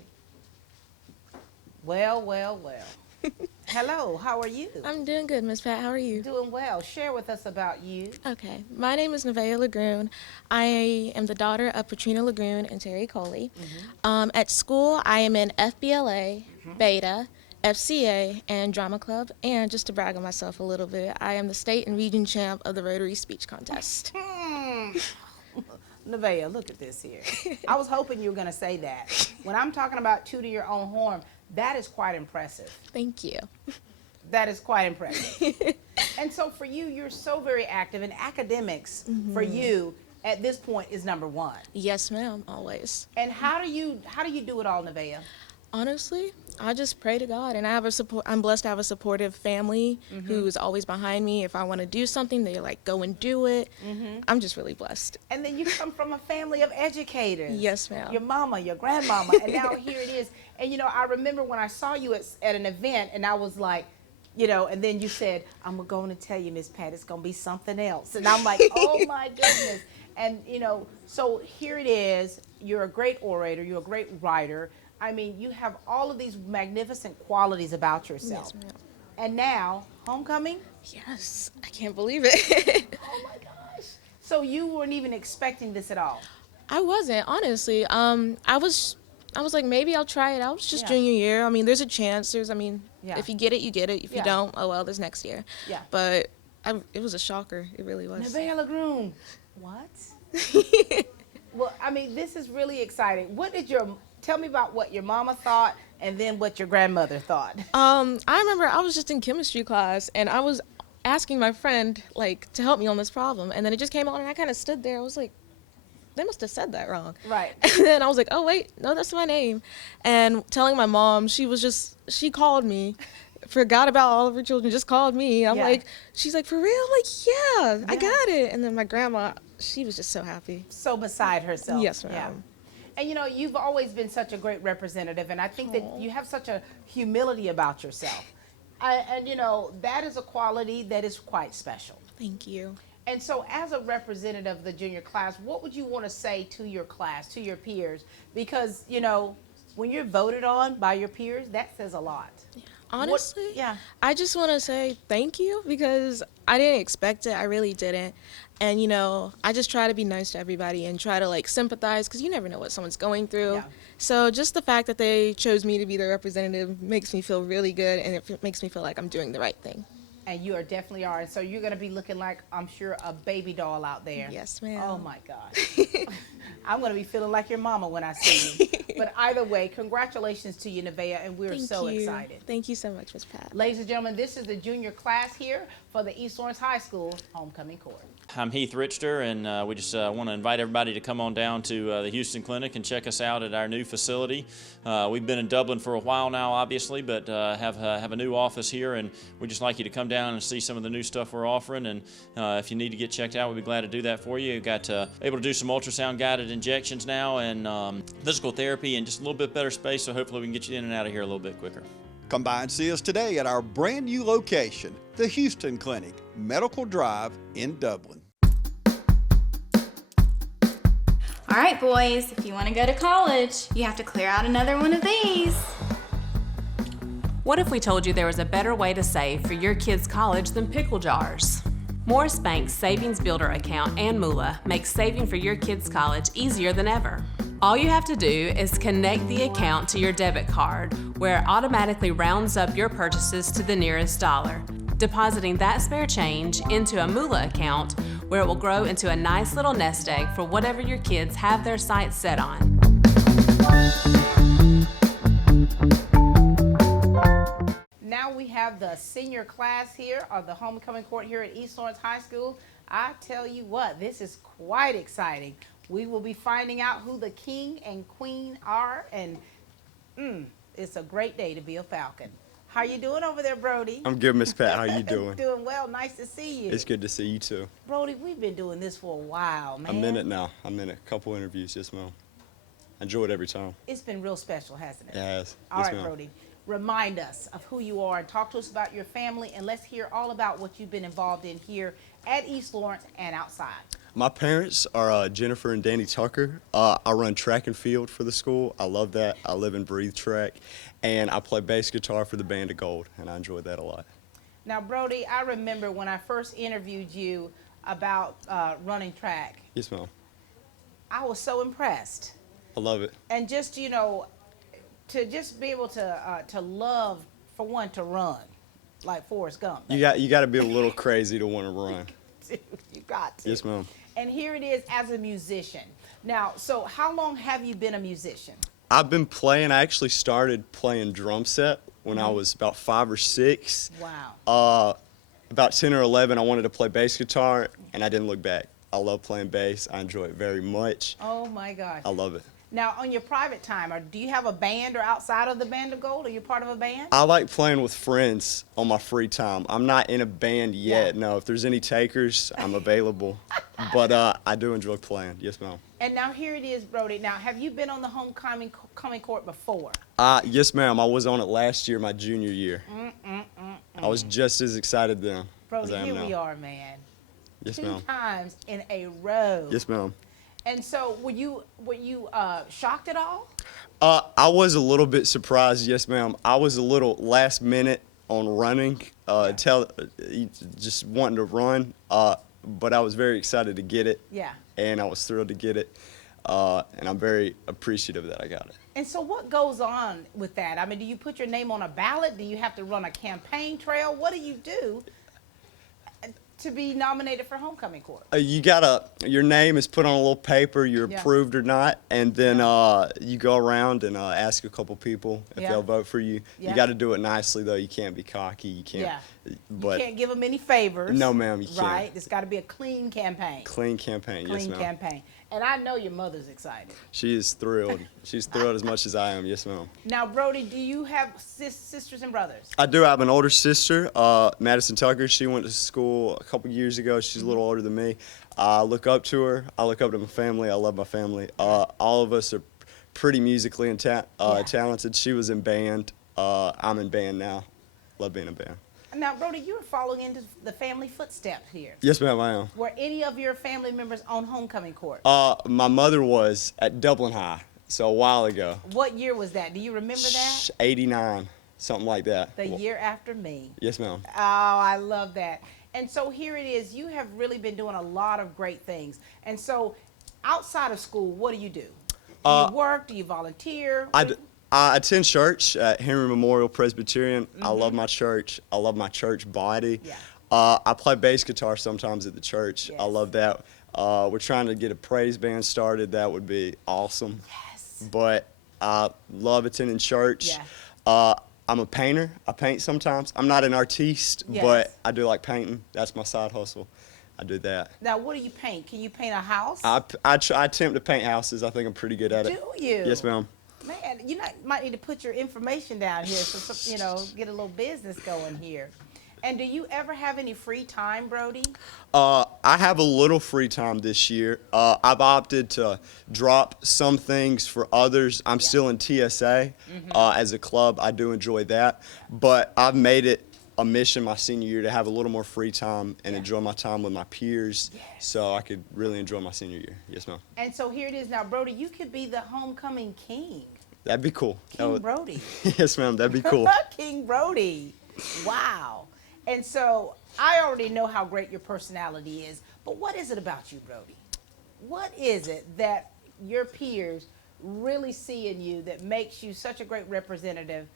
Well, well, well. Hello, how are you? I'm doing good, Miss Pat. How are you? Doing well. Share with us about you. Okay. My name is Nevaeh Lagroon. I am the daughter of Patrina Lagroon and Terry Coley. At school, I am in FBLA, Beta, FCA, and Drama Club. And just to brag on myself a little bit, I am the state and region champ of the Rotary Speech Contest. Nevaeh, look at this here. I was hoping you were going to say that. When I'm talking about tooting your own horn, that is quite impressive. Thank you. That is quite impressive. And so for you, you're so very active, and academics for you at this point is number one. Yes, ma'am, always. And how do you do it all, Nevaeh? Honestly, I just pray to God, and I'm blessed to have a supportive family who is always behind me. If I want to do something, they're like, go and do it. I'm just really blessed. And then you come from a family of educators. Yes, ma'am. Your mama, your grandmama, and now here it is. And you know, I remember when I saw you at an event, and I was like, you know, and then you said, I'm going to tell you, Miss Pat, it's going to be something else. And I'm like, oh my goodness. And you know, so here it is. You're a great orator. You're a great writer. I mean, you have all of these magnificent qualities about yourself. Yes, ma'am. And now, homecoming? Yes, I can't believe it. Oh my gosh. So you weren't even expecting this at all? I wasn't, honestly. I was like, maybe I'll try it out. It's just junior year. I mean, there's a chance. If you get it, you get it. If you don't, oh well, there's next year. Yeah. But it was a shocker. It really was. Nevaeh Lagroon. What? Well, I mean, this is really exciting. Tell me about what your mama thought and then what your grandmother thought. I remember I was just in chemistry class and I was asking my friend like to help me on this problem, and then it just came on and I kind of stood there. I was like, they must have said that wrong. Right. And then I was like, oh wait, no, that's my name. And telling my mom, she called me, forgot about all of her children, just called me. I'm like, she's like, for real? I'm like, yeah, I got it. And then my grandma, she was just so happy. So beside herself. Yes, ma'am. Yeah. And you know, you've always been such a great representative, and I think that you have such a humility about yourself. And you know, that is a quality that is quite special. Thank you. And so as a representative of the junior class, what would you want to say to your class, to your peers? Because, you know, when you're voted on by your peers, that says a lot. Honestly, I just want to say thank you because I didn't expect it. I really didn't. And, you know, I just try to be nice to everybody and try to, like, sympathize because you never know what someone's going through. Yeah. So just the fact that they chose me to be their representative makes me feel really good, and it makes me feel like I'm doing the right thing. And you definitely are. And so you're going to be looking like, I'm sure, a baby doll out there. Yes, ma'am. Oh, my gosh. I'm going to be feeling like your mama when I see you. But either way, congratulations to you, Nevaeh, and we're so excited. Thank you so much, Ms. Pat. Ladies and gentlemen, this is the junior class here for the East Lawrence High School Homecoming Court. I'm Heath Richter, and we just want to invite everybody to come on down to the Houston Clinic and check us out at our new facility. We've been in Dublin for a while now, obviously, but have a new office here, and we'd just like you to come down and see some of the new stuff we're offering. And if you need to get checked out, we'd be glad to do that for you. We've got able to do some ultrasound-guided injections now and physical therapy and just a little bit better space, so hopefully we can get you in and out of here a little bit quicker. Come by and see us today at our brand new location, the Houston Clinic, Medical Drive in Dublin. All right, boys, if you want to go to college, you have to clear out another one of these. What if we told you there was a better way to save for your kids' college than pickle jars? Morris Bank's Savings Builder account and Moolah makes saving for your kids' college easier than ever. All you have to do is connect the account to your debit card, where it automatically rounds up your purchases to the nearest dollar, depositing that spare change into a Moolah account where it will grow into a nice little nest egg for whatever your kids have their sights set on. Now we have the senior class here of the homecoming court here at East Lawrence High School. I tell you what, this is quite exciting. We will be finding out who the king and queen are, and it's a great day to be a Falcon. How you doing over there, Brody? I'm good, Miss Pat. How you doing? Doing well. Nice to see you. It's good to see you too. Brody, we've been doing this for a while, man. I'm in it now. I'm in it. A couple interviews, yes, ma'am. I enjoy it every time. It's been real special, hasn't it? It has. All Yes, right, ma'am. Brody. Remind us of who you are and talk to us about your family, and let's hear all about what you've been involved in here at East Lawrence and outside. My parents are Jennifer and Danny Tucker. I run track and field for the school. I love that. I live and breathe track. And I play bass guitar for the Band of Gold, and I enjoy that a lot. Now, Brody, I remember when I first interviewed you about running track. Yes, ma'am. I was so impressed. I love it. And just, you know, to just be able to love, for one, to run, like Forrest Gump. You got to be a little crazy to want to run. You got to. Yes, ma'am. And here it is as a musician. Now, so how long have you been a musician? I've been playing. I actually started playing drum set when I was about 5 or 6. Wow. About 10 or 11, I wanted to play bass guitar, and I didn't look back. I love playing bass. I enjoy it very much. Oh my gosh. I love it. Now, on your private time, do you have a band or outside of the Band of Gold? Are you part of a band? I like playing with friends on my free time. I'm not in a band yet. No, if there's any takers, I'm available. But I do enjoy playing. Yes, ma'am. And now here it is, Brody. Now, have you been on the homecoming court before? Yes, ma'am. I was on it last year, my junior year. I was just as excited then Brody, as I am here now. we are, man. Yes, 2 ma'am. times in a row. Yes, ma'am. And so, were you shocked at all? I was a little bit surprised. Yes, ma'am. I was a little last minute on running, just wanting to run. But I was very excited to get it. Yeah. And I was thrilled to get it. And I'm very appreciative that I got it. And so what goes on with that? I mean, do you put your name on a ballot? Do you have to run a campaign trail? What do you do to be nominated for homecoming court? Your name is put on a little paper, you're Yeah. approved or not, and then you go around and ask a couple people if Yeah. they'll vote for you. Yeah. You got to do it nicely though. You can't be cocky. You can't. Yeah. But you can't give them any favors. No, ma'am, you can't. Right? It's got to be a clean campaign. Clean campaign. Yes, Clean ma'am. campaign. And I know your mother's excited. She is thrilled. She's thrilled as much as I am. Yes, ma'am. Now, Brody, do you have sisters and brothers? I do have an older sister, Madison Tucker. She went to school a couple years ago. She's a little older than me. I look up to her. I look up to my family. I love my family. All of us are pretty musically and talented. She was in band. I'm in band now. Love being in band. Now, Brody, you're following into the family footsteps here. Yes, ma'am, I am. Were any of your family members on homecoming court? My mother was at Dublin High, so a while ago. What year was that? Do you remember that? 89, something like that. The year after me. Yes, ma'am. Oh, I love that. And so here it is. You have really been doing a lot of great things. And so outside of school, what do you do? Do you work? Do you volunteer? I attend church at Henry Memorial Presbyterian. I love my church. I love my church body. Yeah. I play bass guitar sometimes at the church. I love that. We're trying to get a praise band started. That would be awesome. Yes. But I love attending church. Yeah. I'm a painter. I paint sometimes. I'm not an artiste, but I do like painting. That's my side hustle. I do that. Now, what do you paint? Can you paint a house? I attempt to paint houses. I think I'm pretty good at it. Do you? Yes, ma'am. Man, you might need to put your information down here so get a little business going here. And do you ever have any free time, Brody? I have a little free time this year. I've opted to drop some things for others. I'm still in TSA as a club. I do enjoy that. But I've made it a mission my senior year to have a little more free time and enjoy my time with my peers so I could really enjoy my senior year. Yes, ma'am. And so here it is now, Brody, you could be the homecoming king. That'd be cool. King Brody. Yes, ma'am. That'd be cool. King Brody. Wow. And so I already know how great your personality is, but what is it about you, Brody? What is it that your peers really see in you that makes you such a great representative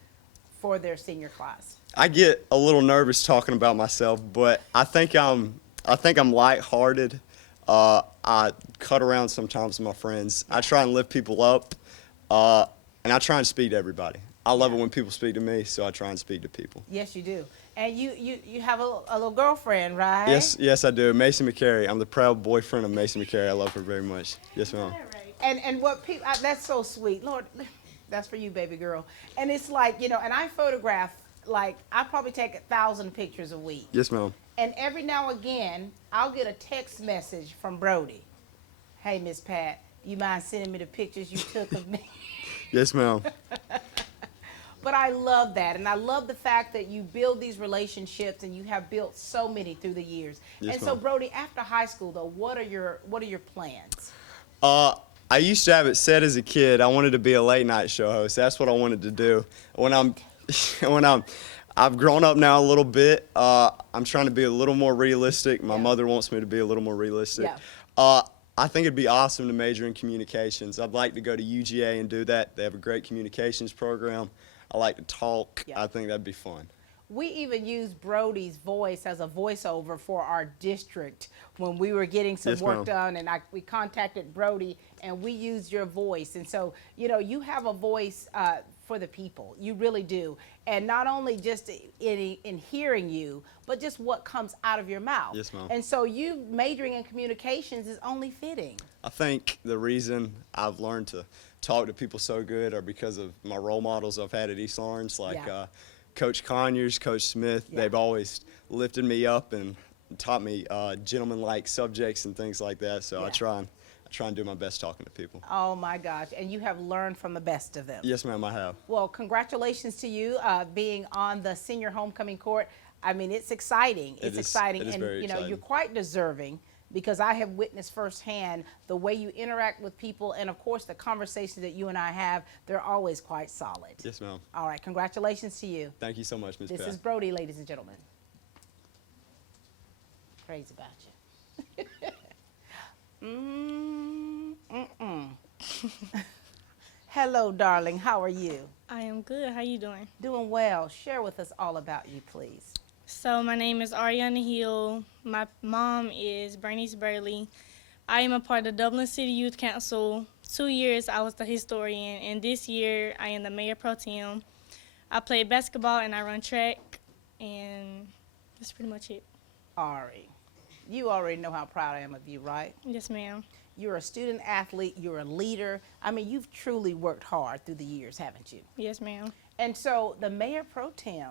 for their senior class? I get a little nervous talking about myself, but I think I'm lighthearted. I cut around sometimes with my friends. I try and lift people up, and I try and speak to everybody. I love it when people speak to me, so I try and speak to people. Yes, you do. And you have a little girlfriend, right? Yes, I do. Mason McCary. I'm the proud boyfriend of Mason McCary. I love her very much. Yes, ma'am. And what people, that's so sweet. Lord, that's for you, baby girl. And it's like, you know, and I photograph, like, I probably take 1,000 pictures a week. Yes, ma'am. And every now and again, I'll get a text message from Brody. Hey, Miss Pat, you mind sending me the pictures you took of me? Yes, ma'am. But I love that, and I love the fact that you build these relationships, and you have built so many through the years. Yes, and so, ma'am. Brody, after high school, though, what are your plans? I used to have it set as a kid. I wanted to be a late night show host. That's what I wanted to do. I've grown up now a little bit. I'm trying to be a little more realistic. My mother wants me to be a little more realistic. I think it'd be awesome to major in communications. I'd like to go to UGA and do that. They have a great communications program. I like to talk. I think that'd be fun. We even used Brody's voice as a voiceover for our district when we were getting some work done, and we contacted Brody, and we used your voice. And so, you know, you have a voice for the people. You really do. And not only just in hearing you, but just what comes out of your mouth. Yes, ma'am. And so you majoring in communications is only fitting. I think the reason I've learned to talk to people so good are because of my role models I've had at East Lawrence, like Coach Conyers, Coach Smith. They've always lifted me up and taught me gentleman-like subjects and things like that. So I try and do my best talking to people. Oh my gosh, and you have learned from the best of them. Yes, ma'am, I have. Well, congratulations to you being on the senior homecoming court. I mean, it's exciting. It's exciting, it is and very you know, exciting. you're quite deserving, because I have witnessed firsthand the way you interact with people, and of course the conversations that you and I have, they're always quite solid. Yes, ma'am. All right, congratulations to you. Thank you so much, Ms. Pat. This is Brody, ladies and gentlemen. Crazy about you. Hello, darling. How are you? I am good. How you doing? Doing well. Share with us all about you, please. So my name is Ariana Hill. My mom is Bernice Burley. I am a part of the Dublin City Youth Council. 2 years I was the historian, and this year I am the mayor pro tem. I play basketball and I run track, and that's pretty much it. Ari, you already know how proud I am of you, right? Yes, ma'am. You're a student athlete, you're a leader. I mean, you've truly worked hard through the years, haven't you? Yes, ma'am. And so the mayor pro tem,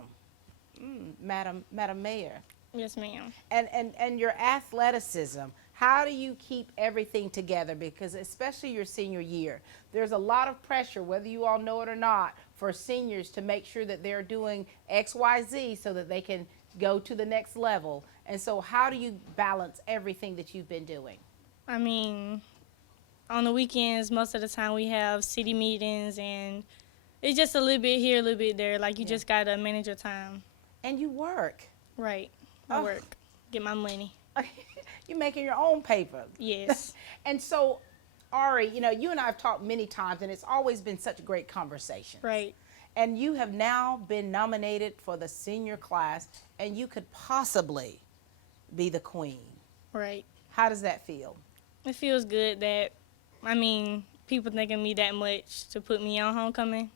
Madam Mayor. Yes, ma'am. And your athleticism, how do you keep everything together? Because especially your senior year, there's a lot of pressure, whether you all know it or not, for seniors to make sure that they're doing X, Y, Z so that they can go to the next level. And so how do you balance everything that you've been doing? I mean, on the weekends, most of the time we have city meetings, and it's just a little bit here, a little bit there. Like, you just got to manage your time. And you work. Right. I work. Get my money. You're making your own paper. Yes. And so, Ari, you know, you and I have talked many times, and it's always been such a great conversation. Right. And you have now been nominated for the senior class, and you could possibly be the queen. Right. How does that feel? It feels good that, I mean, people think of me that much to put me on homecoming,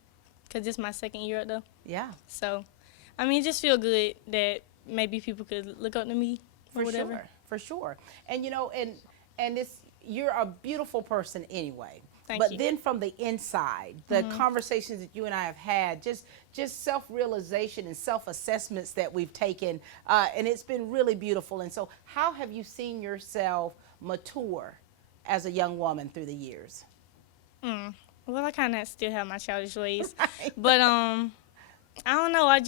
because it's my second year up, though. Yeah. So, I mean, it just feel good that maybe people could look up to me or whatever. Sure, for sure. And, you know, and it's, you're a beautiful person anyway. Thank but you. then from the inside, the conversations that you and I have had, just self-realization and self-assessments that we've taken, and it's been really beautiful. And so how have you seen yourself mature as a young woman through the years? Well, I kind of still have my childish ways. But I don't know,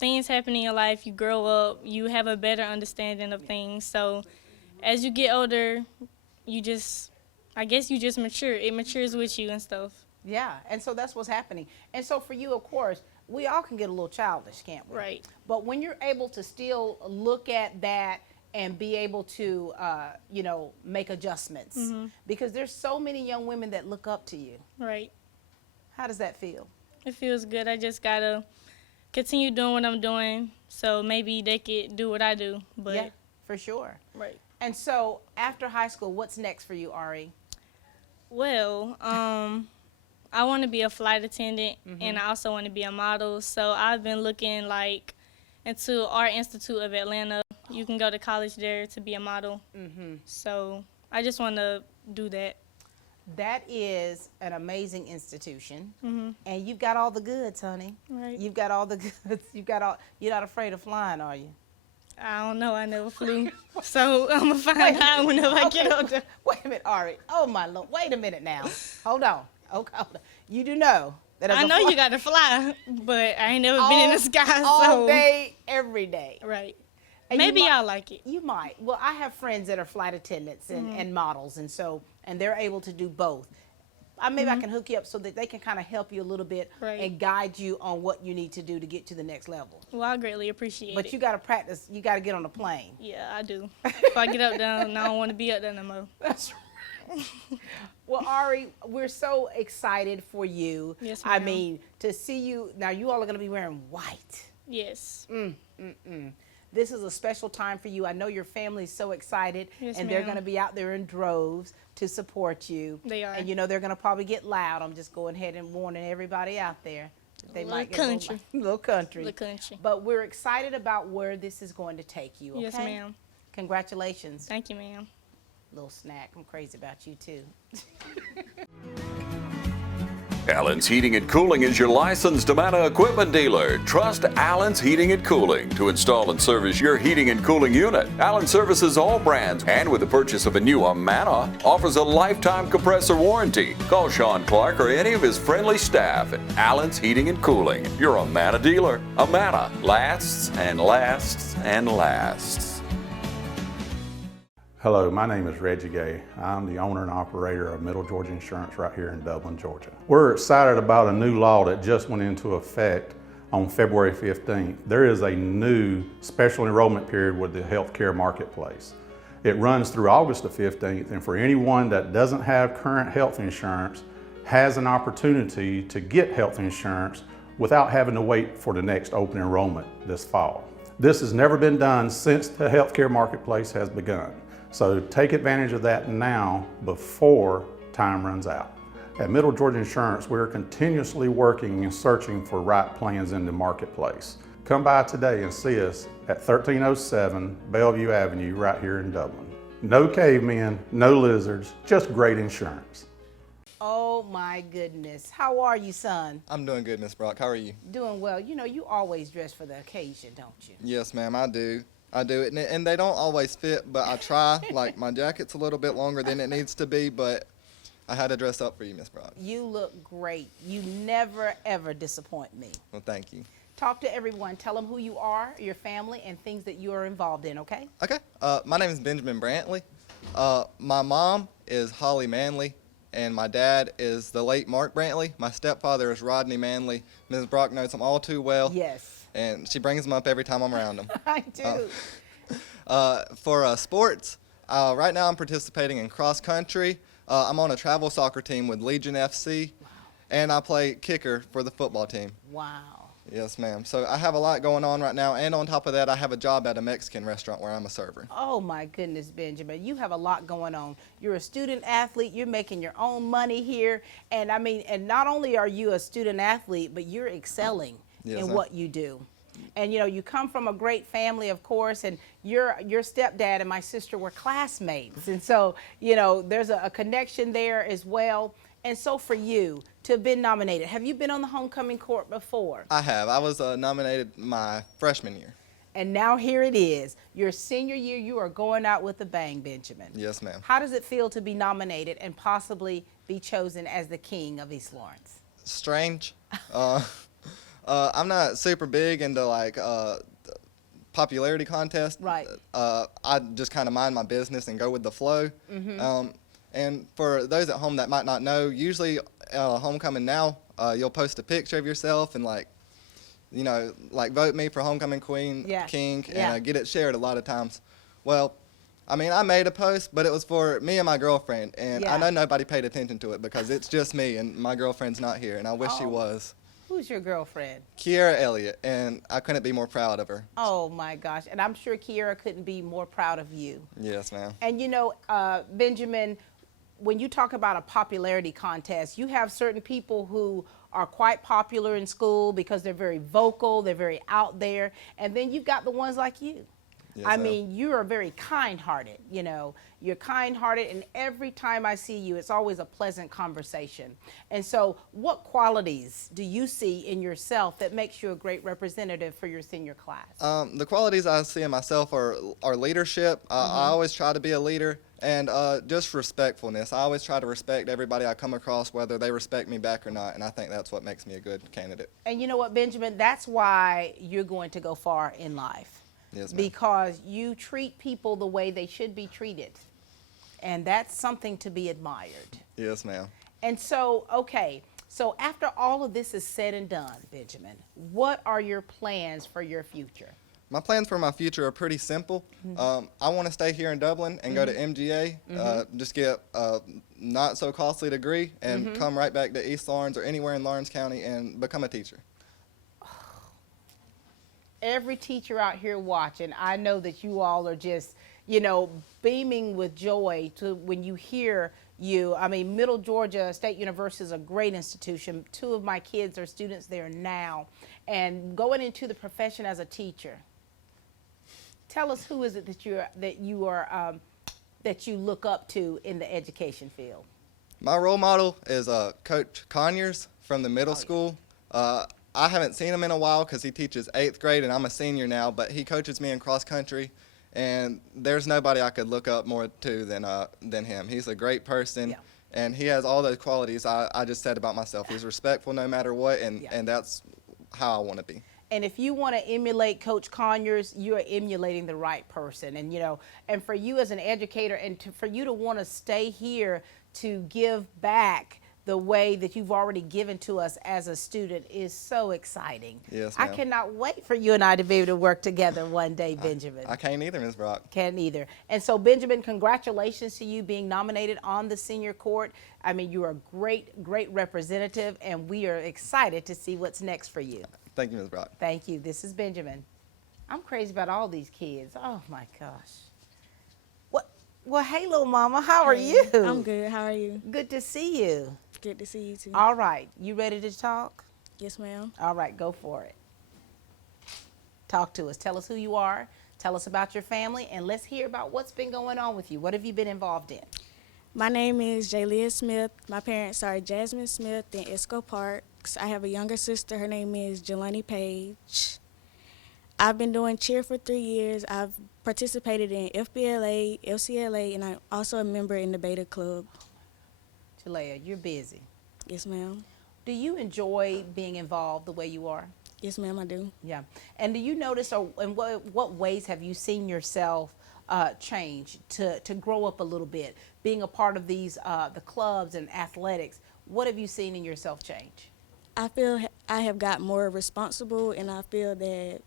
things happen in your life, you grow up, you have a better understanding of things. So as you get older, I guess you just mature. It matures with you and stuff. Yeah, and so that's what's happening. And so for you, of course, we all can get a little childish, can't we? Right. But when you're able to still look at that and be able to, you know, make adjustments, because there's so many young women that look up to you. Right. How does that feel? It feels good. I just got to continue doing what I'm doing, so maybe they could do what I do. But yeah, for sure. Right. And so after high school, what's next for you, Ari? Well, I want to be a flight attendant, and I also want to be a model. So I've been looking like into Art Institute of Atlanta. You can go to college there to be a model. So I just want to do that. That is an amazing institution, and you've got all the goods, honey. Right. You've got all the goods. You're not afraid of flying, are you? I don't know. I never flew. So I'm going to find out whenever I get up there. Wait a minute, Ari. Oh, my Lord. Wait a minute now. Hold on. Okay, hold on. You do know that I know you got to fly, but I ain't never been in the sky. All so. day, every day. Right. And Maybe y'all like it. You might. Well, I have friends that are flight attendants and models, and they're able to do both. Maybe I can hook you up so that they can kind of help you a little bit and guide you on what you need to do to get to the next level. Well, I greatly appreciate it. But you got to practice. You got to get on the plane. Yeah, I do. If I get up there, I don't want to be up there no more. That's right. Well, Ari, we're so excited for you. Yes, I ma'am. mean, to see you. Now, you all are going to be wearing white. Yes. This is a special time for you. I know your family's so excited, Yes, and they're ma'am. going to be out there in droves to support you. They are. And you know they're going to probably get loud. I'm just going ahead and warning everybody out there. That they Little might get country. little country. Little country. But we're excited about where this is going to take you, okay? Yes, ma'am. Congratulations. Thank you, ma'am. Little snack. I'm crazy about you, too. Allen's Heating and Cooling is your licensed Amana equipment dealer. Trust Allen's Heating and Cooling to install and service your heating and cooling unit. Allen services all brands, and with the purchase of a new Amana, offers a lifetime compressor warranty. Call Sean Clark or any of his friendly staff at Allen's Heating and Cooling, your Amana dealer. Amana lasts and lasts and lasts. Hello, my name is Reggie Gay. I'm the owner and operator of Middle Georgia Insurance right here in Dublin, Georgia. We're excited about a new law that just went into effect on February 15th. There is a new special enrollment period with the healthcare marketplace. It runs through August the 15th, and for anyone that doesn't have current health insurance has an opportunity to get health insurance without having to wait for the next open enrollment this fall. This has never been done since the healthcare marketplace has begun. So take advantage of that now before time runs out. At Middle Georgia Insurance, we're continuously working and searching for right plans in the marketplace. Come by today and see us at 1307 Bellevue Avenue right here in Dublin. No cavemen, no lizards, just great insurance. Oh my goodness. How are you, son? I'm doing good, Miss Brock. How are you? Doing well. You know, you always dress for the occasion, don't you? Yes, ma'am, I do. I do, and they don't always fit, but I try. Like, my jacket's a little bit longer than it needs to be, but I had to dress up for you, Miss Brock. You look great. You never, ever disappoint me. Well, thank you. Talk to everyone. Tell them who you are, your family, and things that you are involved in, okay? Okay. My name is Benjamin Brantley. My mom is Holly Manley, and my dad is the late Mark Brantley. My stepfather is Rodney Manley. Ms. Brock knows him all too well. Yes. And she brings them up every time I'm around them. I do. For sports, right now I'm participating in cross country. I'm on a travel soccer team with Legion FC, and I play kicker for the football team. Wow. Yes, ma'am. So I have a lot going on right now, and on top of that, I have a job at a Mexican restaurant where I'm a server. Oh my goodness, Benjamin, you have a lot going on. You're a student athlete, you're making your own money here, and I mean, and not only are you a student athlete, but you're excelling in what you do. And you know, you come from a great family, of course, and your stepdad and my sister were classmates, and so you know there's a connection there as well. And so for you to have been nominated, have you been on the homecoming court before? I have. I was nominated my freshman year. And now here it is, your senior year. You are going out with a bang, Benjamin. Yes, ma'am. How does it feel to be nominated and possibly be chosen as the king of East Lawrence? Strange. I'm not super big into like popularity contests. Right. I just kind of mind my business and go with the flow. And for those at home that might not know, usually homecoming now, you'll post a picture of yourself and like, you know, like vote me for homecoming queen, king, and get it shared a lot of times. Well, I mean, I made a post, but it was for me and my girlfriend, and I know nobody paid attention to it because it's just me and my girlfriend's not here, and I wish she was. Who's your girlfriend? Kiera Elliott, and I couldn't be more proud of her. Oh my gosh, and I'm sure Kiera couldn't be more proud of you. Yes, ma'am. And you know, Benjamin, when you talk about a popularity contest, you have certain people who are quite popular in school because they're very vocal, they're very out there. And then you've got the ones like you. Yes, I ma'am. mean, you are very kind-hearted, you know. You're kind-hearted, and every time I see you, it's always a pleasant conversation. And so what qualities do you see in yourself that makes you a great representative for your senior class? The qualities I see in myself are leadership. I always try to be a leader, and just respectfulness. I always try to respect everybody I come across, whether they respect me back or not, and I think that's what makes me a good candidate. And you know what, Benjamin? That's why you're going to go far in life. Yes, ma'am. Because you treat people the way they should be treated. And that's something to be admired. Yes, ma'am. And so, okay, so after all of this is said and done, Benjamin, what are your plans for your future? My plans for my future are pretty simple. I want to stay here in Dublin and go to MGA, just get a not so costly degree and come right back to East Lawrence or anywhere in Lawrence County and become a teacher. Every teacher out here watching, I know that you all are just, you know, beaming with joy to when you hear you. I mean, Middle Georgia State University is a great institution. 2 of my kids are students there now. And going into the profession as a teacher, tell us, who is it that you look up to in the education field? My role model is Coach Conyers from the middle school. I haven't seen him in a while because he teaches 8th grade and I'm a senior now, but he coaches me in cross country, and there's nobody I could look up more to than him. He's a great person, and he has all those qualities I just said about myself. He's respectful no matter what, and that's how I want to be. And if you want to emulate Coach Conyers, you are emulating the right person. And, you know, and for you as an educator and for you to want to stay here to give back the way that you've already given to us as a student is so exciting. Yes, I ma'am. cannot wait for you and I to be able to work together one day, Benjamin. I can't either, Ms. Brock. Can't either. And so, Benjamin, congratulations to you being nominated on the senior court. I mean, you're a great, great representative, and we are excited to see what's next for you. Thank you, Ms. Brock. Thank you. This is Benjamin. I'm crazy about all these kids. Oh, my gosh. Well, hey, little mama, how are you? I'm good. How are you? Good to see you. Good to see you, too. All right. You ready to talk? Yes, ma'am. All right. Go for it. Talk to us. Tell us who you are. Tell us about your family. And let's hear about what's been going on with you. What have you been involved in? My name is Jaylia Smith. My parents are Jasmine Smith and Esco Parks. I have a younger sister. Her name is Jelani Page. I've been doing cheer for 3 years. I've participated in FBLA, LCLA, and I'm also a member in the Beta Club. Jalea, you're busy. Yes, ma'am. Do you enjoy being involved the way you are? Yes, ma'am, I do. Yeah. And do you notice, or in what ways have you seen yourself change to grow up a little bit, being a part of these the clubs and athletics? What have you seen in yourself change? I feel I have got more responsible, and I feel that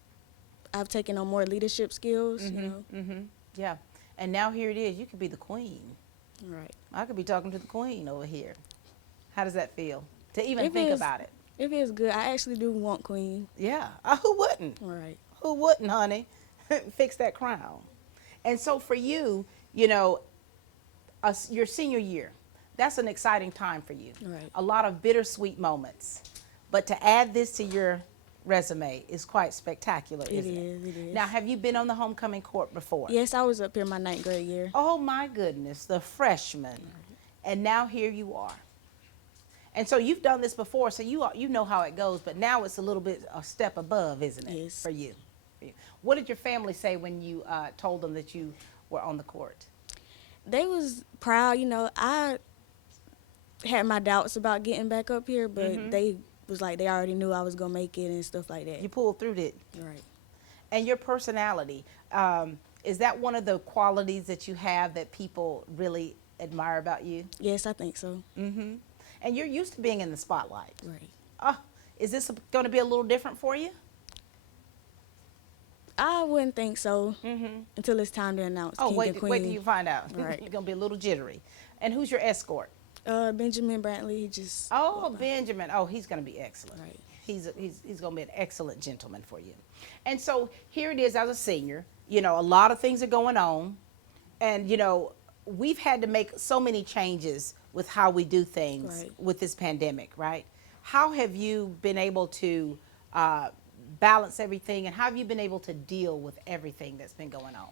I've taken on more leadership skills, you know. Yeah. And now here it is. You could be the queen. Right. I could be talking to the queen over here. How does that feel to even think about it? It feels good. I actually do want queen. Yeah. Who wouldn't? Right. Who wouldn't, honey? Fix that crown. And so for you, you know, your senior year, that's an exciting time for you. Right. A lot of bittersweet moments. But to add this to your resume is quite spectacular, isn't it? It is. Now, have you been on the homecoming court before? Yes, I was up here my 9th grade year. Oh my goodness, the freshman. And now here you are. And so you've done this before, so you know how it goes, but now it's a little bit a step above, isn't it, Yes. for you? What did your family say when you told them that you were on the court? They was proud, you know. I had my doubts about getting back up here, but they was like they already knew I was gonna make it and stuff like that. You pulled through it. Right. And your personality, is that one of the qualities that you have that people really admire about you? Yes, I think so. Mm-hmm. And you're used to being in the spotlight. Right. Is this going to be a little different for you? I wouldn't think so until it's time to announce King and Queen. Wait till you find out. Right. You're going to be a little jittery. And who's your escort? Benjamin Brantley. He just. Oh, Benjamin. Oh, he's going to be excellent. Right. He's going to be an excellent gentleman for you. And so here it is as a senior. You know, a lot of things are going on. And, you know, we've had to make so many changes with how we do things with this pandemic, right? how have you been able to balance everything, and how have you been able to deal with everything that's been going on?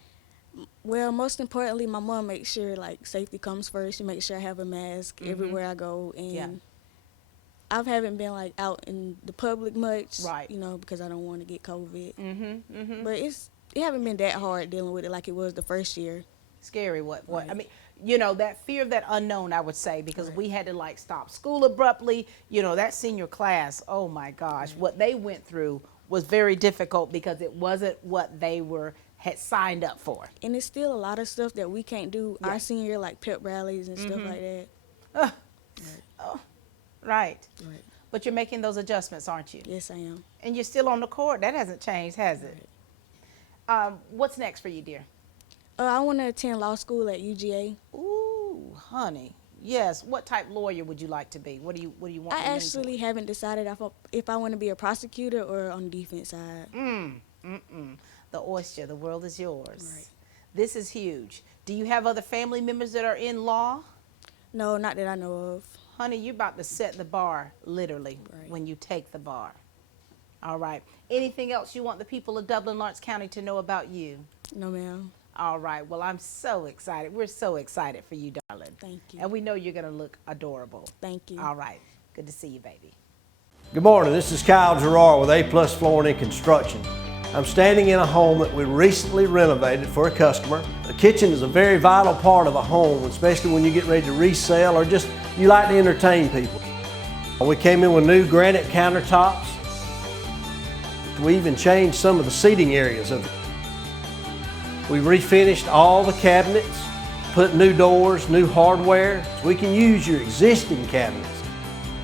Well, most importantly, my mom makes sure like safety comes first. She makes sure I have a mask everywhere I go, and I haven't been like out in the public much, you know, because I don't want to get COVID. But it haven't been that hard dealing with it like it was the first year. Scary. What? I mean, you know, that fear of that unknown, I would say, because we had to like stop school abruptly. You know, that senior class, oh my gosh, what they went through was very difficult because it wasn't what they had signed up for. And it's still a lot of stuff that we can't do our senior year, like pep rallies and stuff like that. Right. But you're making those adjustments, aren't you? Yes, I am. And you're still on the court. That hasn't changed, has it? What's next for you, dear? I want to attend law school at UGA. Ooh, honey. Yes. What type lawyer would you like to be? What do you want? I actually haven't decided if I want to be a prosecutor or on the defense side. The oyster, the world is yours. Right. This is huge. Do you have other family members that are in law? No, not that I know of. Honey, you're about to set the bar, literally, when you take the bar. All right. Anything else you want the people of Dublin, Lawrence County to know about you? No, ma'am. All right. Well, I'm so excited. We're so excited for you, darling. Thank you. And we know you're going to look adorable. Thank you. All right. Good to see you, baby. Good morning. This is Kyle Gerard with A+ Flooring and Construction. I'm standing in a home that we recently renovated for a customer. The kitchen is a very vital part of a home, especially when you get ready to resell or just you like to entertain people. We came in with new granite countertops. We even changed some of the seating areas of it. We refinished all the cabinets, put new doors, new hardware, so we can use your existing cabinets.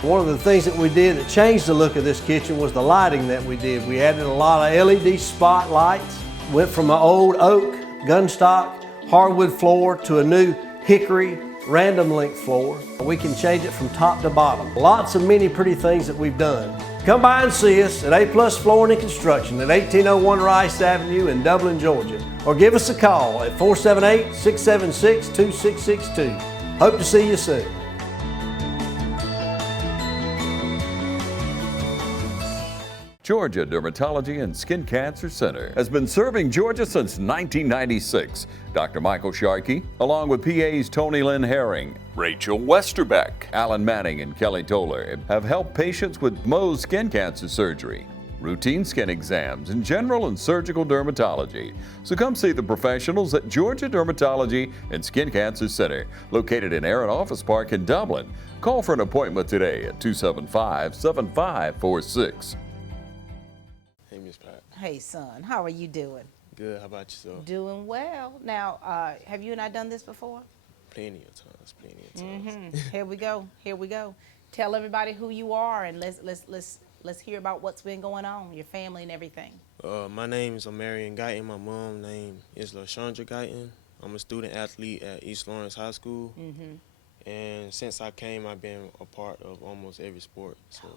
One of the things that we did that changed the look of this kitchen was the lighting that we did. We added a lot of LED spotlights, went from an old oak, gunstock, hardwood floor to a new hickory, random length floor. We can change it from top to bottom. Lots of many pretty things that we've done. Come by and see us at A+ Flooring and Construction at 1801 Rice Avenue in Dublin, Georgia. Or give us a call at 478-676-2662. Hope to see you soon. Georgia Dermatology and Skin Cancer Center has been serving Georgia since 1996. Dr. Michael Sharkey, along with PAs Tony Lynn Herring, Rachel Westerbeck, Alan Manning, and Kelly Toller, have helped patients with Mohs skin cancer surgery, routine skin exams, and general and surgical dermatology. So come see the professionals at Georgia Dermatology and Skin Cancer Center, located in Aaron Office Park in Dublin. Call for an appointment today at 275-7546. Hey, son, how are you doing? Good. How about yourself? Doing well. Now, have you and I done this before? Plenty of times. Here we go. Here we go. Tell everybody who you are, and let's hear about what's been going on, your family and everything. My name is Omarion Guyton. My mom's name is LaShondra Guyton. I'm a student athlete at East Lawrence High School. And since I came, I've been a part of almost every sport. So.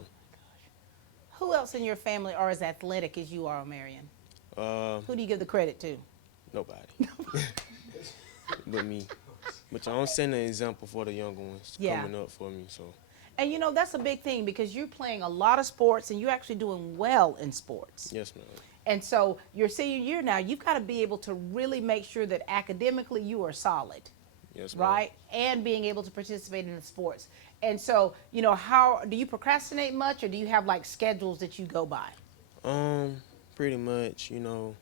Who else in your family are as athletic as you are, Omarion? Who do you give the credit to? Nobody. But me. But I'm setting an example for the younger ones coming up for me. So. And you know, that's a big thing because you're playing a lot of sports and you're actually doing well in sports. Yes, ma'am. And so your senior year now, you've got to be able to really make sure that academically you are solid. Yes, ma'am. Right? And being able to participate in the sports. And so, you know, how do you procrastinate much, or do you have like schedules that you go by? Pretty much, you know,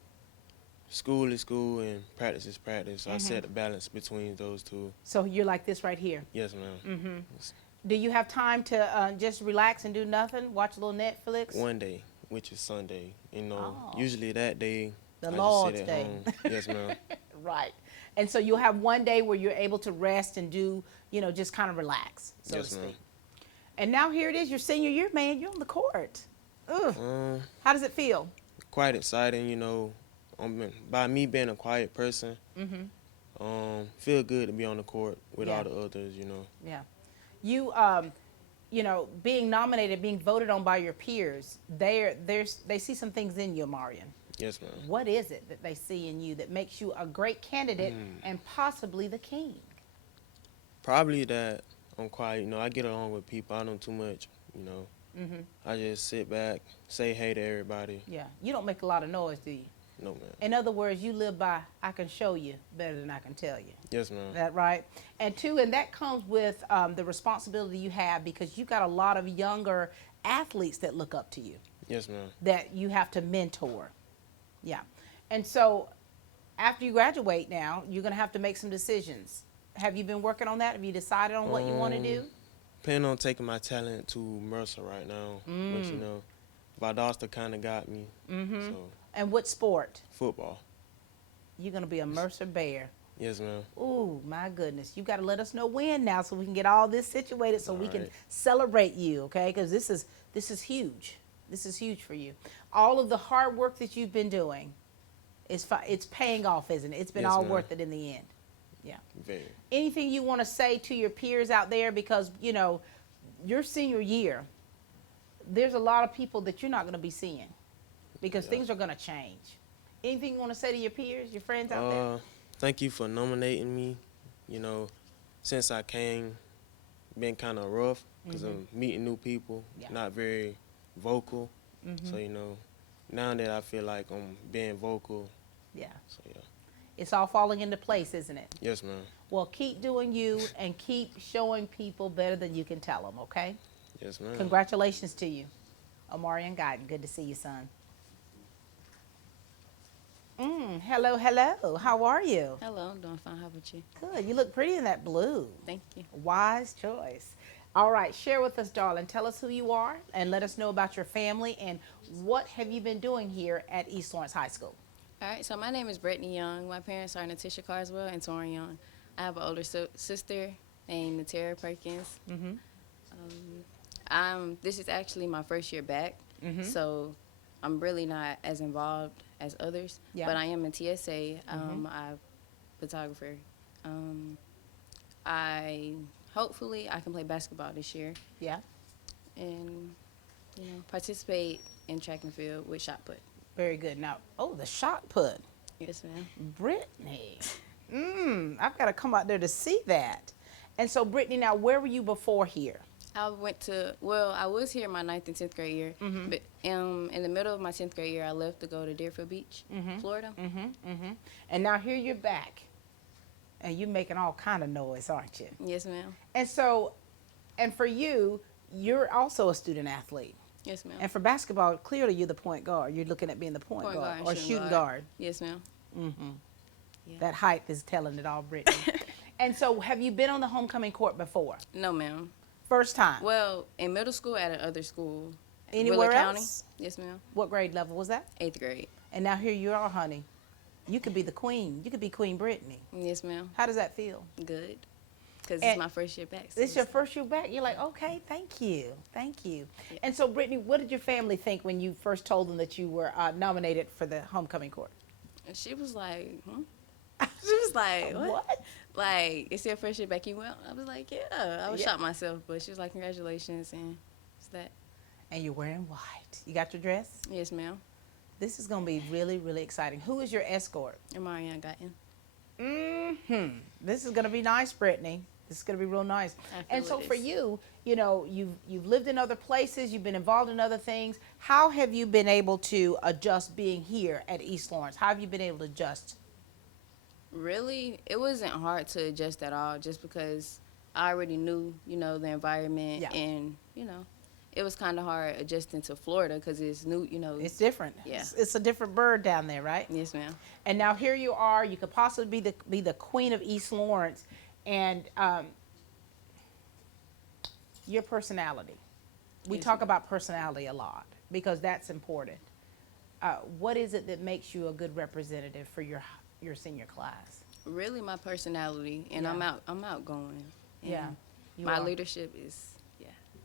school is school and practice is practice. I set a balance between those two. So you're like this right here? Yes, ma'am. Do you have time to just relax and do nothing, watch a little Netflix? One day, which is Sunday. You know, usually that day, the I Lord's just sit at Day. home. Yes, ma'am. Right. And so you'll have one day where you're able to rest and do, you know, just kind of relax, so to speak. And now here it is, your senior year, man. You're on the court. Ugh. How does it feel? Quite exciting, you know. By me being a quiet person, feel good to be on the court with all the others, you know. Yeah. You, you know, being nominated, being voted on by your peers, they see some things in you, Omarion. Yes, ma'am. What is it that they see in you that makes you a great candidate and possibly the king? Probably that I'm quiet. You know, I get along with people. I don't too much, you know, I just sit back, say hey to everybody. Yeah. You don't make a lot of noise, do you? No, ma'am. In other words, you live by, I can show you better than I can tell you. Yes, ma'am. That right? And two, and that comes with the responsibility you have because you got a lot of younger athletes that look up to you. Yes, ma'am. That you have to mentor. Yeah. And so after you graduate now, you're going to have to make some decisions. Have you been working on that? Have you decided on what you want to do? Planning on taking my talent to Mercer right now. But, you know, Valdosta kind of got me. So And what sport? football. You're going to be a Mercer Bear. Yes, ma'am. Ooh, my goodness. You got to let us know when now so we can get all this situated so we can right. celebrate you, okay? Because this is huge. This is huge for you. All of the hard work that you've been doing, it's paying off, isn't it? It's been Yes, all ma'am. worth it in the end. Yeah. Very. Anything you want to say to your peers out there because, you know, your senior year, there's a lot of people that you're not going to be seeing because things are going to change. Anything you want to say to your peers, your friends out there? Thank you for nominating me. You know, since I came, been kind of rough because I'm meeting new people, not very vocal. So, you know, now that I feel like I'm being vocal. Yeah. So, yeah. It's all falling into place, isn't it? Yes, ma'am. Well, keep doing you and keep showing people better than you can tell them, okay? Yes, ma'am. Congratulations to you. Omarion Guyton, good to see you, son. Hello, hello. How are you? Hello, I'm doing fine. How about you? Good. You look pretty in that blue. Thank you. Wise choice. All right, share with us, darling. Tell us who you are and let us know about your family and what have you been doing here at East Lawrence High School? All right, so my name is Brittany Young. My parents are Natisha Carswell and Torin Young. I have an older sister named Natera Perkins. This is actually my first year back, so I'm really not as involved as others, but I am in TSA. I'm a photographer. Hopefully I can play basketball this year. Yeah. And, you know, participate in track and field with shot put. Very good. Now, the shot put. Yes, ma'am. Brittany. I've got to come out there to see that. And so, Brittany, now, where were you before here? I was here my 9th and 10th grade year, but in the middle of my 10th grade year, I left to go to Deerfield Beach, Florida. And now here you're back, and you're making all kind of noise, aren't you? Yes, ma'am. And so, and for you, you're also a student athlete. Yes, ma'am. And for basketball, clearly you're the point guard. You're looking at being the point guard or shooting guard. Yes, ma'am. Yeah. That height is telling it all, Brittany. And so, have you been on the homecoming court before? No, ma'am. First time? Well, in middle school at another school. Anywhere Wheeler County. else? Yes, ma'am. What grade level was that? 8th grade. And now here you are, honey. You could be the queen. You could be Queen Brittany. Yes, ma'am. How does that feel? Good. Because it's my first year back. So it's your first year back. You're like, okay, thank you. Thank you. Yeah. And so, Brittany, what did your family think when you first told them that you were nominated for the homecoming court? She was like, She was like, what? Like, it's your first year back, you went? I was like, yeah. I was shocked myself, but she was like, congratulations, and it's that. And you're wearing white. You got your dress? Yes, ma'am. This is going to be really, really exciting. Who is your escort? Omarion Guyton. This is going to be nice, Brittany. This is going to be real nice. And so for you, you know, you've lived in other places, you've been involved in other things. How have you been able to adjust being here at East Lawrence? How have you been able to adjust? Really, it wasn't hard to adjust at all just because I already knew, you know, the environment and, you know, it was kind of hard adjusting to Florida because it's new, you know. It's different. Yeah. It's a different bird down there, right? Yes, ma'am. And now here you are. You could possibly be the queen of East Lawrence. And your personality. We talk about personality a lot because that's important. What is it that makes you a good representative for your senior class? Really, my personality, and I'm outgoing. Yeah. My leadership is,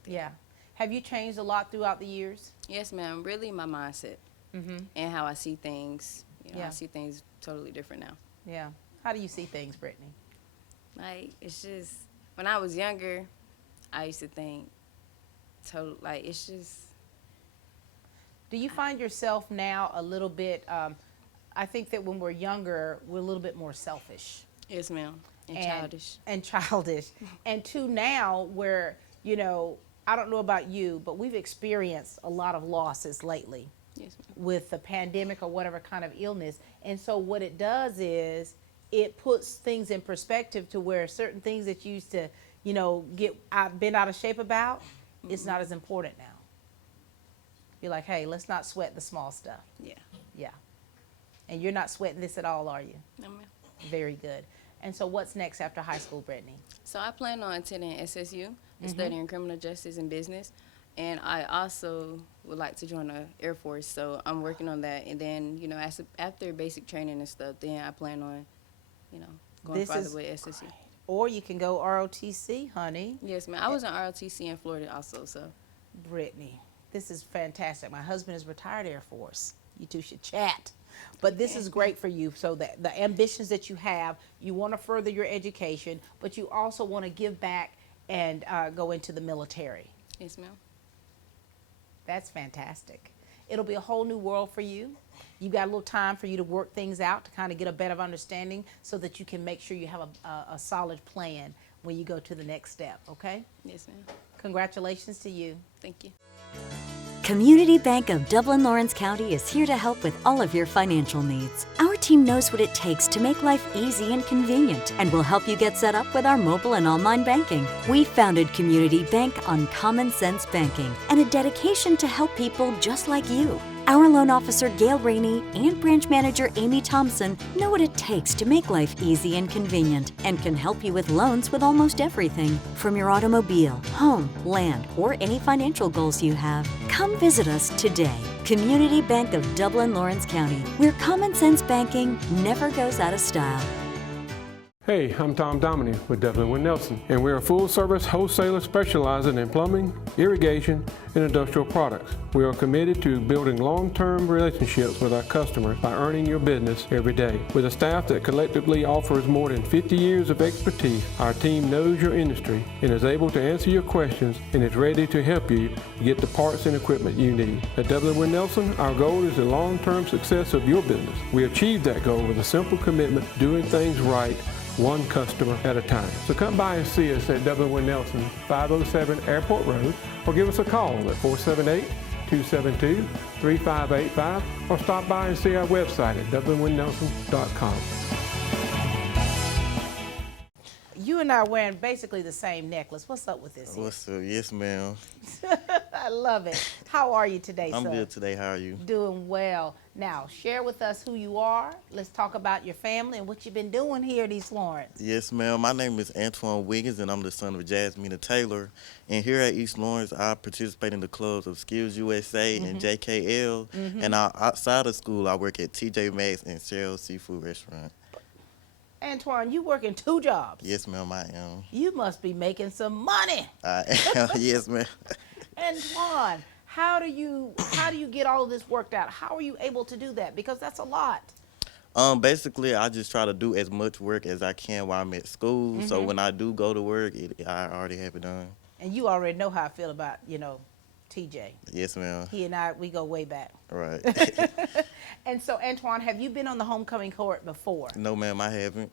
Yeah. Have you changed a lot throughout the years? Yes, ma'am. Really, my mindset and how I see things. You know, I see things totally different now. Yeah. How do you see things, Brittany? Like, it's just, when I was younger, I used to think, it's just. Do you find yourself now a little bit, I think that when we're younger, we're a little bit more selfish. Yes, ma'am. And childish. And childish. And to now where, you know, I don't know about you, but we've experienced a lot of losses lately. Yes, ma'am. With the pandemic or whatever kind of illness. And so what it does is it puts things in perspective to where certain things that you used to, you know, been out of shape about, it's not as important now. You're like, hey, let's not sweat the small stuff. Yeah. Yeah. And you're not sweating this at all, are you? No, ma'am. Very good. And so what's next after high school, Brittany? So I plan on attending SSU and studying criminal justice and business. And I also would like to join the Air Force, so I'm working on that. And then, you know, after basic training and stuff, then I plan on, you know, going farther with SSU. Or you can go ROTC, honey. Yes, ma'am. I was in ROTC in Florida also, so. Brittany, this is fantastic. My husband is retired Air Force. You two should chat. But this is great for you, so that the ambitions that you have, you want to further your education, but you also want to give back and go into the military. Yes, ma'am. That's fantastic. It'll be a whole new world for you. You got a little time for you to work things out to kind of get a better understanding so that you can make sure you have a solid plan when you go to the next step, okay? Yes, ma'am. Congratulations to you. Thank you. Community Bank of Dublin Lawrence County is here to help with all of your financial needs. Our team knows what it takes to make life easy and convenient and will help you get set up with our mobile and online banking. We founded Community Bank on common sense banking and a dedication to help people just like you. Our loan officer Gail Rainey and branch manager Amy Thompson know what it takes to make life easy and convenient and can help you with loans with almost everything, from your automobile, home, land, or any financial goals you have. Come visit us today. Community Bank of Dublin Lawrence County, where common sense banking never goes out of style. Hey, I'm Tom Dominy with Dublin Wind Nelson, and we're a full-service wholesaler specializing in plumbing, irrigation, and industrial products. We are committed to building long-term relationships with our customers by earning your business every day. With a staff that collectively offers more than 50 years of expertise, our team knows your industry and is able to answer your questions and is ready to help you get the parts and equipment you need. At Dublin Wind Nelson, our goal is the long-term success of your business. We achieve that goal with a simple commitment to doing things right, one customer at a time. So come by and see us at Dublin Wind Nelson, 507 Airport Road, or give us a call at 478-272-3585, or stop by and see our website at dublinwindnelson.com. You and I are wearing basically the same necklace. What's up with this? What's up? Yes, ma'am. I love it. How are you today, I'm son? good today. How are you? Doing well. Now, share with us who you are. Let's talk about your family and what you've been doing here at East Lawrence. Yes, ma'am. My name is Antoine Wiggins, and I'm the son of Jasmine Taylor. And here at East Lawrence, I participate in the clubs of Skills USA and JKL. And outside of school, I work at TJ Maxx and Cheryl's Seafood Restaurant. Antoine, you working 2 jobs. Yes, ma'am, I am. You must be making some money. I am. Yes, ma'am. Antoine, how do you get all of this worked out? How are you able to do that? Because that's a lot. Basically, I just try to do as much work as I can while I'm at school. So when I do go to work, I already have it done. And you already know how I feel about, you know, TJ. Yes, ma'am. He and I, we go way back. Right. And so, Antoine, have you been on the homecoming court before? No, ma'am, I haven't.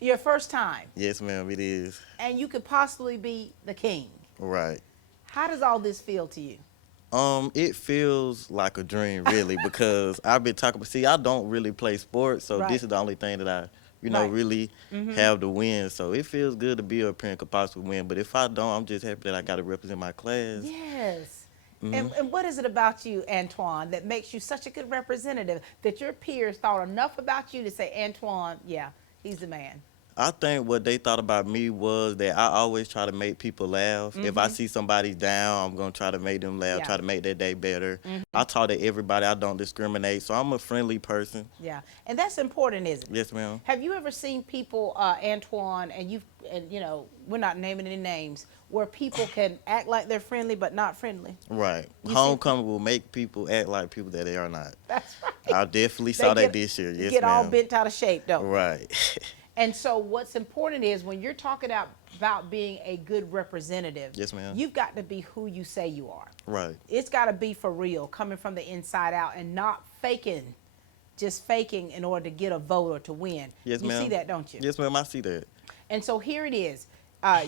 Your first time? Yes, ma'am, it is. And you could possibly be the king. Right. How does all this feel to you? It feels like a dream, really, because I've been talking. See, I don't really play sports, so this is the only thing that I, really have to win. So it feels good to be up here and could possibly win. But if I don't, I'm just happy that I got to represent my class. Yes. And what is it about you, Antoine, that makes you such a good representative that your peers thought enough about you to say, Antoine, yeah, he's the man? I think what they thought about me was that I always try to make people laugh. If I see somebody down, I'm going to try to make them laugh, try to make their day better. I talk to everybody. I don't discriminate. So I'm a friendly person. Yeah. And that's important, isn't it? Yes, ma'am. Have you ever seen people, Antoine, and you know, we're not naming any names, where people can act like they're friendly but not friendly? Right. Homecoming will make people act like people that they are not. That's right. I definitely saw that this year. Yes, get all ma'am. bent out of shape, don't they? Right. And so what's important is when you're talking about being a good representative, yes, ma'am, you've got to be who you say you are. Right. It's got to be for real, coming from the inside out and not faking, just faking in order to get a vote or to win. Yes, ma'am. You see that, don't you? Yes, ma'am, I see that. And so here it is.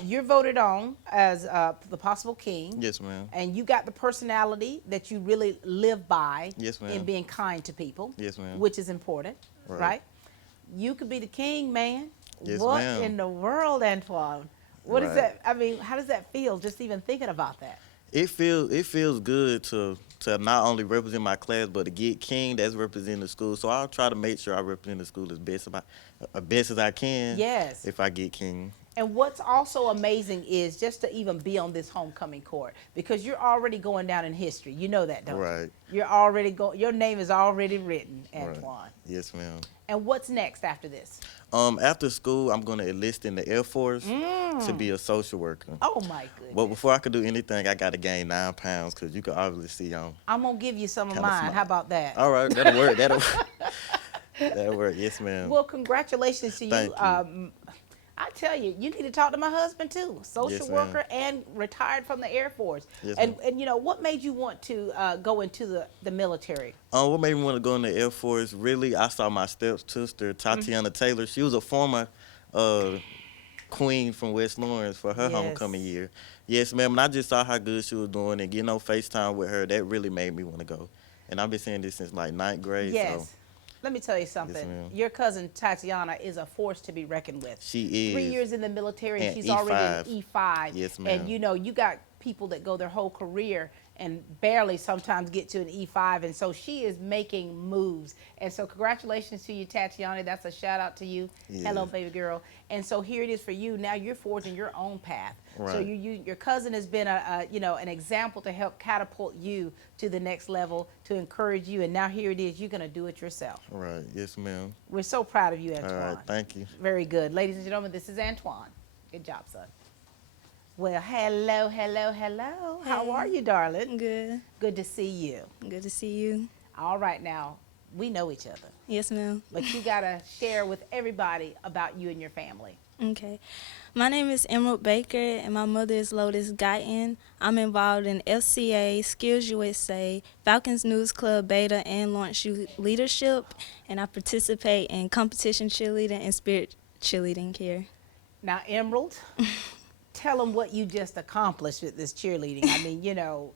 You're voted on as the possible king. Yes, ma'am. And you got the personality that you really live by. Yes, ma'am. In being kind to people. Yes, ma'am. Which is important, right? You could be the king, man. Yes, what ma'am. in the world, Antoine? What is that? I mean, how does that feel? Just even thinking about that. It feels good to not only represent my class, but to get king. That's representing the school. So I'll try to make sure I represent the school as best as I can. Yes. If I get king. And what's also amazing is just to even be on this homecoming court, because you're already going down in history. You know that, don't you? Right. You're already your name is already written, Antoine. Right. Yes, ma'am. And what's next after this? After school, I'm gonna enlist in the Air Force to be a social worker. Oh my goodness. But before I could do anything, I gotta gain 9 pounds, because you can obviously see I'm gonna give you some of kinda mine. small. How about that? All right, that'll work. That'll work. Yes, ma'am. Well, congratulations to Thank you. I tell you, you need to talk to my husband too. Social Yes, ma'am. worker and retired from the Air Force. Yes, and you know, what made you want to go into the military? What made me want to go in the Air Force? Really, I saw my stepsister, Tatiana Taylor. She was a former queen from West Lawrence for her homecoming year. Yes, ma'am. And I just saw how good she was doing, and getting on FaceTime with her, that really made me want to go. And I've been saying this since like 9th grade. Yes. So. Let me tell you something. Your cousin Tatiana is a force to be reckoned with. She is. 3 years in the military, and And she's E5. already in E5. Yes, ma'am. And you know, you got people that go their whole career and barely sometimes get to an E5, and so she is making moves. And so congratulations to you, Tatiana. That's a shout out to you. Yeah. Hello, baby girl. And so here it is for you. Now you're forging your own path. Right. So your cousin has been an example to help catapult you to the next level, to encourage you. And now here it is. You're gonna do it yourself. Right. Yes, ma'am. We're so proud of you, Antoine. All right. Thank you. Very good. Ladies and gentlemen, this is Antoine. Good job, son. Well, hello, hello, hello. How are you, darling? Good. Good to see you. Good to see you. All right, now, we know each other. Yes, ma'am. But you got to share with everybody about you and your family. Okay. My name is Emerald Baker, and my mother is Lotus Guyton. I'm involved in FCA, Skills USA, Falcons News Club, Beta, and Launch Youth Leadership, and I participate in competition cheerleading and spirit cheerleading here. Now, Emerald, tell them what you just accomplished with this cheerleading. I mean, you know,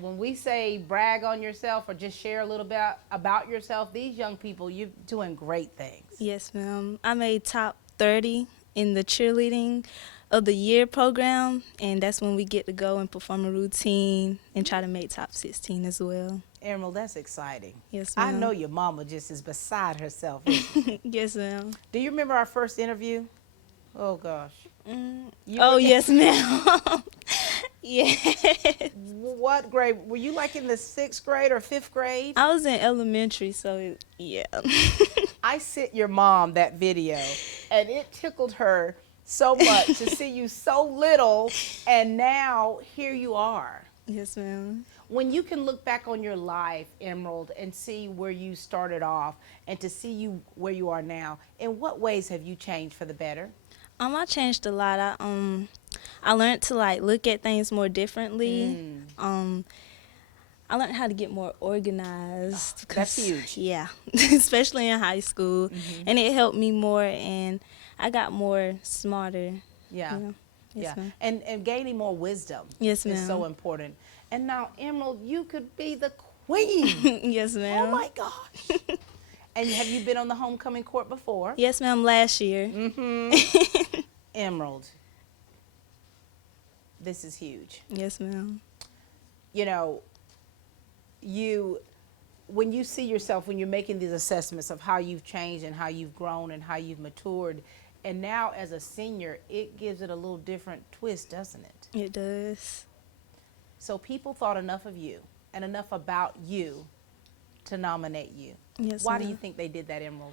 when we say brag on yourself or just share a little bit about yourself, these young people, you're doing great things. Yes, ma'am. I made top 30 in the cheerleading of the year program, and that's when we get to go and perform a routine and try to make top 16 as well. Emerald, that's exciting. Yes, I ma'am. know your mama just is beside herself. Yes, ma'am. Do you remember our first interview? Oh, gosh. Oh, yes, ma'am. Yes. What grade? Were you like in the 6th grade or 5th grade? I was in elementary, so yeah. I sent your mom that video, and it tickled her so much to see you so little, and now here you are. Yes, ma'am. When you can look back on your life, Emerald, and see where you started off and to see you where you are now, in what ways have you changed for the better? I changed a lot. I learned to like look at things more differently. I learned how to get more organized. That's huge. Yeah, especially in high school, and it helped me more, and I got more smarter. Yeah. You know? Yes, Yeah, ma'am. and gaining more wisdom. Yes, is so ma'am. important. And now, Emerald, you could be the queen. Yes, ma'am. Oh my gosh! And have you been on the homecoming court before? Yes, ma'am. Last year. Emerald, this is huge. Yes, ma'am. You know, when you see yourself, when you're making these assessments of how you've changed and how you've grown and how you've matured, and now as a senior, it gives it a little different twist, doesn't it? It does. So people thought enough of you and enough about you to nominate you. Yes, Why do you ma'am. think they did that, Emerald?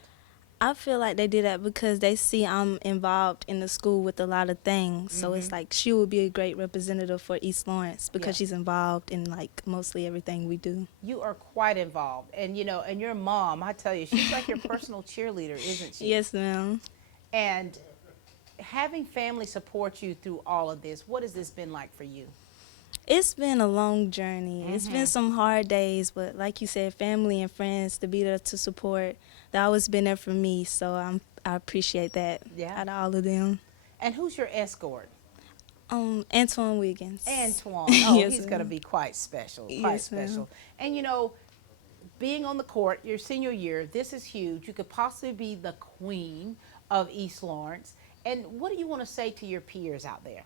I feel like they did that because they see I'm involved in the school with a lot of things. So it's like she would be a great representative for East Lawrence because she's involved in like mostly everything we do. You are quite involved. And, you know, and your mom, I tell you, she's like your personal cheerleader, isn't she? Yes, ma'am. And having family support you through all of this, what has this been like for you? It's been a long journey. It's been some hard days, but like you said, family and friends to be there to support, they always been there for me. So I appreciate that out of all of them. And who's your escort? Antoine Wiggins. Antoine. Oh, Yes, he's going to be quite special. Quite Yes, ma'am. special. And you know, being on the court, your senior year, this is huge. You could possibly be the queen of East Lawrence. And what do you want to say to your peers out there?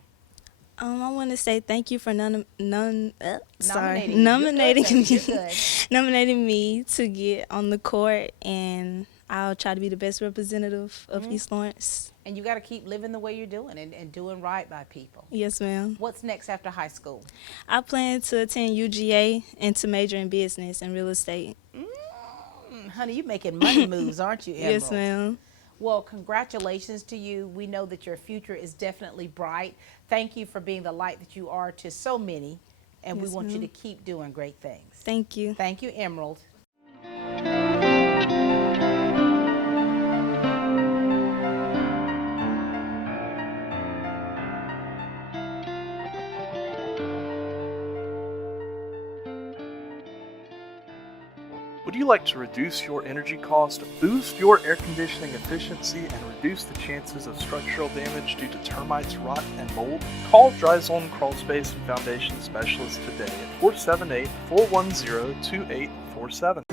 I want to say thank you for nominating You're good. nominating me to get on the court, and I'll try to be the best representative of East Lawrence. And you got to keep living the way you're doing and doing right by people. Yes, ma'am. What's next after high school? I plan to attend UGA and to major in business and real estate. Honey, you're making money moves, aren't you, Emerald? Yes, ma'am. Well, congratulations to you. We know that your future is definitely bright. Thank you for being the light that you are to so many, and we Yes, want you to ma'am. keep doing great things. Thank you. Thank you, Emerald. Would you like to reduce your energy cost, boost your air conditioning efficiency, and reduce the chances of structural damage due to termites, rot, and mold? Call Dry Zone Crawl Space and Foundation Specialist today at 478-410-2847.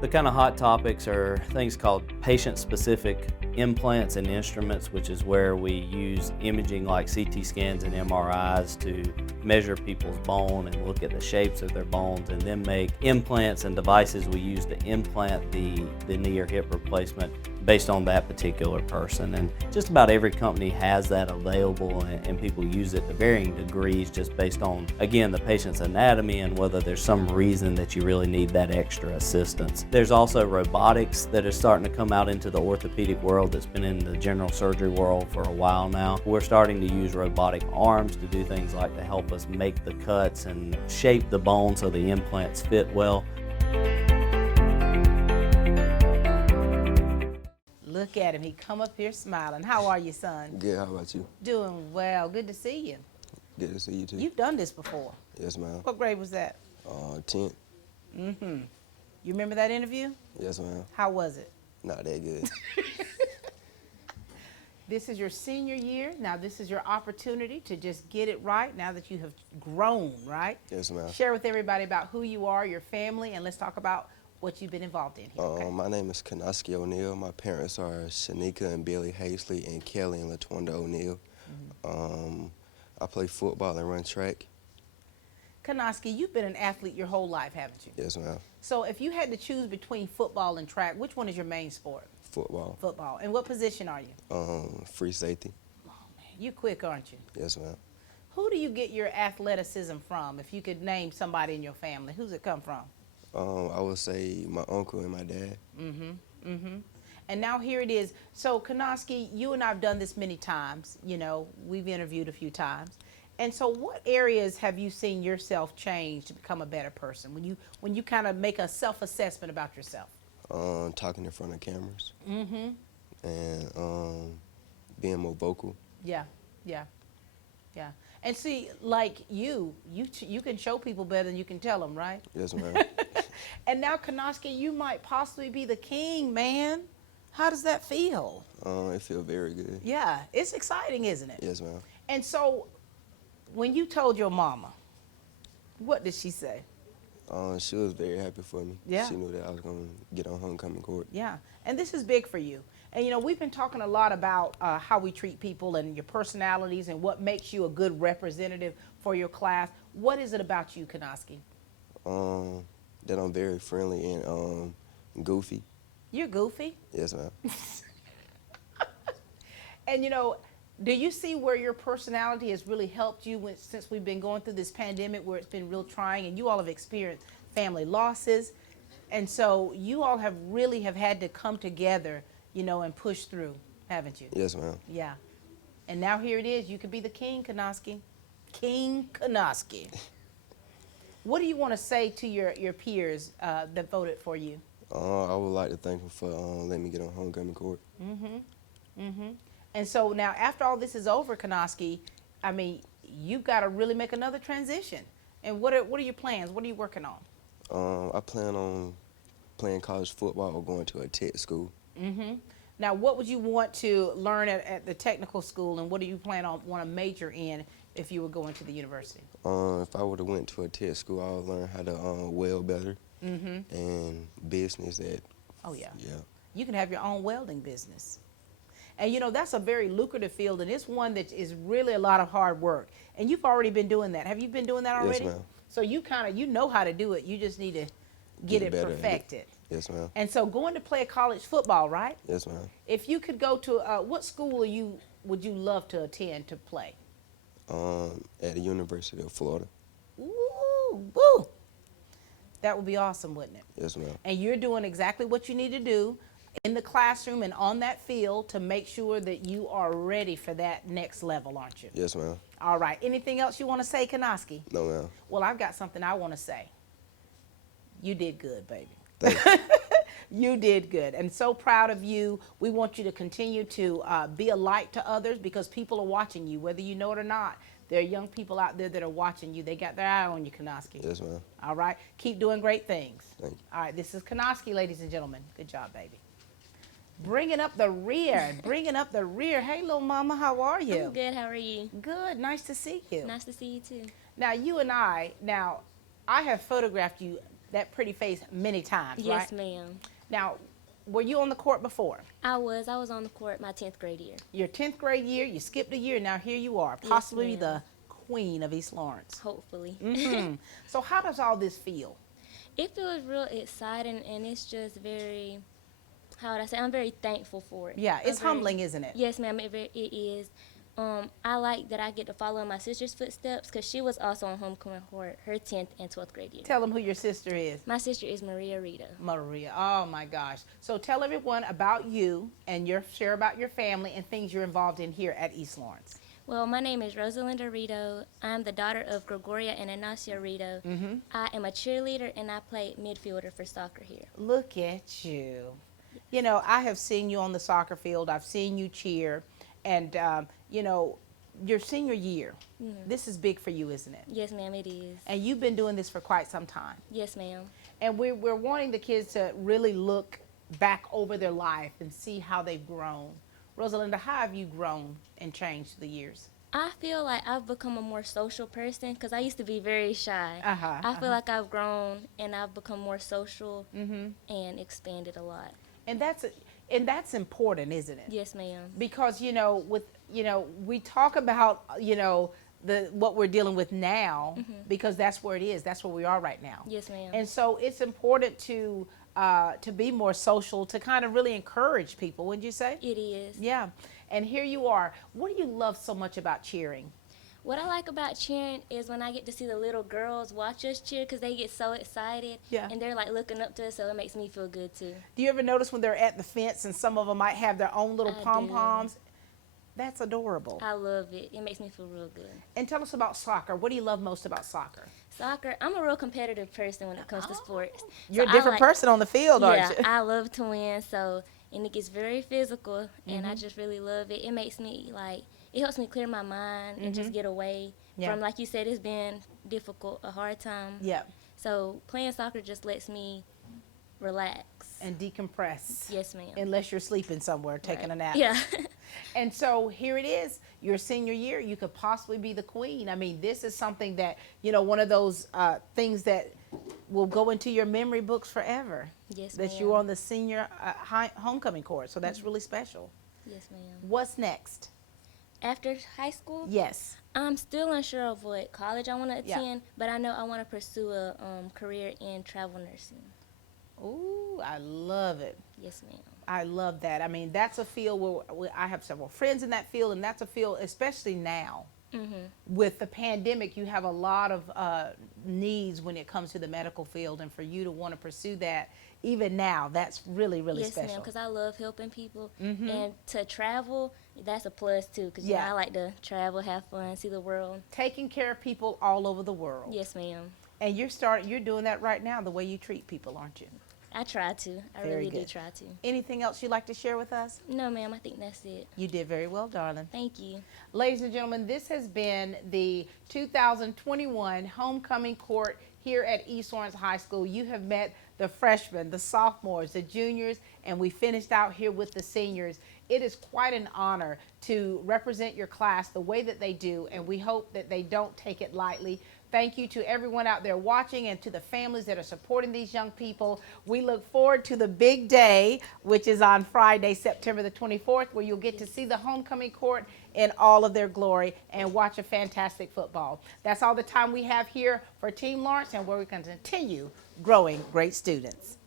The kind of hot topics are things called patient-specific implants and instruments, which is where we use imaging like CT scans and MRIs to measure people's bone and look at the shapes of their bones, and then make implants and devices we use to implant the knee or hip replacement based on that particular person. And just about every company has that available, and people use it to varying degrees just based on, again, the patient's anatomy and whether there's some reason that you really need that extra assistance. There's also robotics that is starting to come out into the orthopedic world that's been in the general surgery world for a while now. We're starting to use robotic arms to do things like to help us make the cuts and shape the bone so the implants fit well. Look at him. He come up here smiling. How are you, son? Good. How about you? Doing well. Good to see you. Good to see you too. You've done this before. Yes, ma'am. What grade was that? 10th. Mm-hmm. You remember that interview? Yes, ma'am. How was it? Not that good. This is your senior year. Now this is your opportunity to just get it right now that you have grown, right? Yes, ma'am. Share with everybody about who you are, your family, and let's talk about what you've been involved in here. Okay? My name is Kanoski O'Neal. My parents are Shanika and Billy Hazley and Kelly and LaTwanda O'Neal. I play football and run track. Kanoski, you've been an athlete your whole life, haven't you? Yes, ma'am. So if you had to choose between football and track, which one is your main sport? Football. Football. And what position are you? Free safety. You quick, aren't you? Yes, ma'am. Who do you get your athleticism from? If you could name somebody in your family, who's it come from? I would say my uncle and my dad. And now here it is. So Kanoski, you and I have done this many times. You know, we've interviewed a few times. And so what areas have you seen yourself change to become a better person? When you kind of make a self-assessment about yourself? Talking in front of cameras. And being more vocal. Yeah. And see, like you can show people better than you can tell them, right? Yes, ma'am. And now, Kanoski, you might possibly be the king, man. How does that feel? It feels very good. Yeah, it's exciting, isn't it? Yes, ma'am. And so, when you told your mama, what did she say? She was very happy for me. Yeah. She knew that I was going to get on homecoming court. Yeah, and this is big for you. And you know, we've been talking a lot about how we treat people and your personalities and what makes you a good representative for your class. What is it about you, Kanoski? That I'm very friendly and goofy. You're goofy? Yes, ma'am. And you know, do you see where your personality has really helped you since we've been going through this pandemic where it's been real trying, and you all have experienced family losses, and so you all have really had to come together, you know, and push through, haven't you? Yes, ma'am. Yeah. And now here it is. You could be the king, Kanoski. King Kanoski. What do you want to say to your peers that voted for you? I would like to thank them for letting me get on homecoming court. And so now, after all this is over, Kanoski, I mean, you've got to really make another transition. And what are your plans? What are you working on? I plan on playing college football or going to a tech school. Now, what would you want to learn at the technical school, and what do you want to major in if you were going to the university? If I would have went to a tech school, I would learn how to weld better and business that. Oh, yeah. Yeah. You can have your own welding business. And you know, that's a very lucrative field, and it's one that is really a lot of hard work. And you've already been doing that. Have you been doing that already? Yes, ma'am. So you you know how to do it. You just need to get it better at it. perfected. Yes, ma'am. And so going to play college football, right? Yes, ma'am. If you could go to, what school would you love to attend to play? At the University of Florida. Ooh, woo! That would be awesome, wouldn't it? Yes, ma'am. And you're doing exactly what you need to do in the classroom and on that field to make sure that you are ready for that next level, aren't you? Yes, ma'am. All right. Anything else you want to say, Kanoski? No, ma'am. Well, I've got something I want to say. You did good, baby. Thank you. You did good, and so proud of you. We want you to continue to be a light to others, because people are watching you, whether you know it or not. There are young people out there that are watching you. They got their eye on you, Kanoski. Yes, ma'am. All right. Keep doing great things. Thank you. All right. This is Kanoski, ladies and gentlemen. Good job, baby. Bringing up the rear. Bringing up the rear. Hey, little mama, how are you? I'm good. How are you? Good. Nice to see you. Nice to see you too. Now, you and I have photographed you, that pretty face, many times, right? Yes, ma'am. Now, were you on the court before? I was on the court my 10th grade year. Your 10th grade year, you skipped a year, now here you are, possibly Yes, the queen of East Lawrence. Hopefully. So how does all this feel? It feels real exciting, and it's just very, how would I say, I'm very thankful for it. Yeah, it's humbling, isn't it? Yes, ma'am, it is. I like that I get to follow in my sister's footsteps, because she was also on homecoming court her 10th and 12th grade year. Tell them who your sister is. My sister is Maria Rita. Maria, oh my gosh. So tell everyone about you and share about your family and things you're involved in here at East Lawrence. Well, my name is Rosalinda Rito. I'm the daughter of Gregoria and Ignacio Rito. I am a cheerleader, and I play midfielder for soccer here. Look at you. You know, I have seen you on the soccer field. I've seen you cheer. And, you know, your senior year, this is big for you, isn't it? Yes, ma'am, it is. And you've been doing this for quite some time. Yes, ma'am. And we're wanting the kids to really look back over their life and see how they've grown. Rosalinda, how have you grown and changed through the years? I feel like I've become a more social person, because I used to be very shy. I feel like I've grown and I've become more social and expanded a lot. And that's important, isn't it? Yes, ma'am. Because we talk about what we're dealing with now, because that's where it is. That's where we are right now. Yes, ma'am. And so it's important to be more social, to kind of really encourage people, wouldn't you say? It is. Yeah. And here you are. What do you love so much about cheering? What I like about cheering is when I get to see the little girls watch us cheer, because they get so excited. Yeah. And they're like looking up to us, so it makes me feel good too. Do you ever notice when they're at the fence and some of them might have their own little pom-poms? That's adorable. I love it. It makes me feel real good. And tell us about soccer. What do you love most about soccer? Soccer, I'm a real competitive person when it comes to sports. You're a different person on the field, aren't you? Yeah, I love to win, and it gets very physical, and I just really love it. It makes me, it helps me clear my mind and just get away from, like you said, it's been difficult, a hard time. Yeah. So playing soccer just lets me relax. And decompress. Yes, ma'am. Unless you're sleeping somewhere, taking a nap. Yeah. And so here it is, your senior year, you could possibly be the queen. I mean, this is something that, one of those things that will go into your memory books forever. Yes, that ma'am. you're on the senior homecoming court, so that's really special. Yes, ma'am. What's next? After high school? Yes. I'm still unsure of what college I want to attend, but I know I want to pursue a career in travel nursing. Ooh, I love it. Yes, ma'am. I love that. I mean, that's a field where I have several friends in that field, and that's a field, especially now. With the pandemic, you have a lot of needs when it comes to the medical field, and for you to want to pursue that, even now, that's really, really special. Yes, ma'am, because I love helping people, and to travel, that's a plus too, because I like to travel, have fun, see the world. Taking care of people all over the world. Yes, ma'am. And you're doing that right now, the way you treat people, aren't you? I try to. I really do try to. Anything else you'd like to share with us? No, ma'am. I think that's it. You did very well, darling. Thank you. Ladies and gentlemen, this has been the 2021 homecoming court here at East Lawrence High School. You have met the freshmen, the sophomores, the juniors, and we finished out here with the seniors. It is quite an honor to represent your class the way that they do, and we hope that they don't take it lightly. Thank you to everyone out there watching and to the families that are supporting these young people. We look forward to the big day, which is on Friday, September the 24th, where you'll get to see the homecoming court in all of their glory and watch a fantastic football. That's all the time we have here for Team Lawrence, and where we can continue growing great students.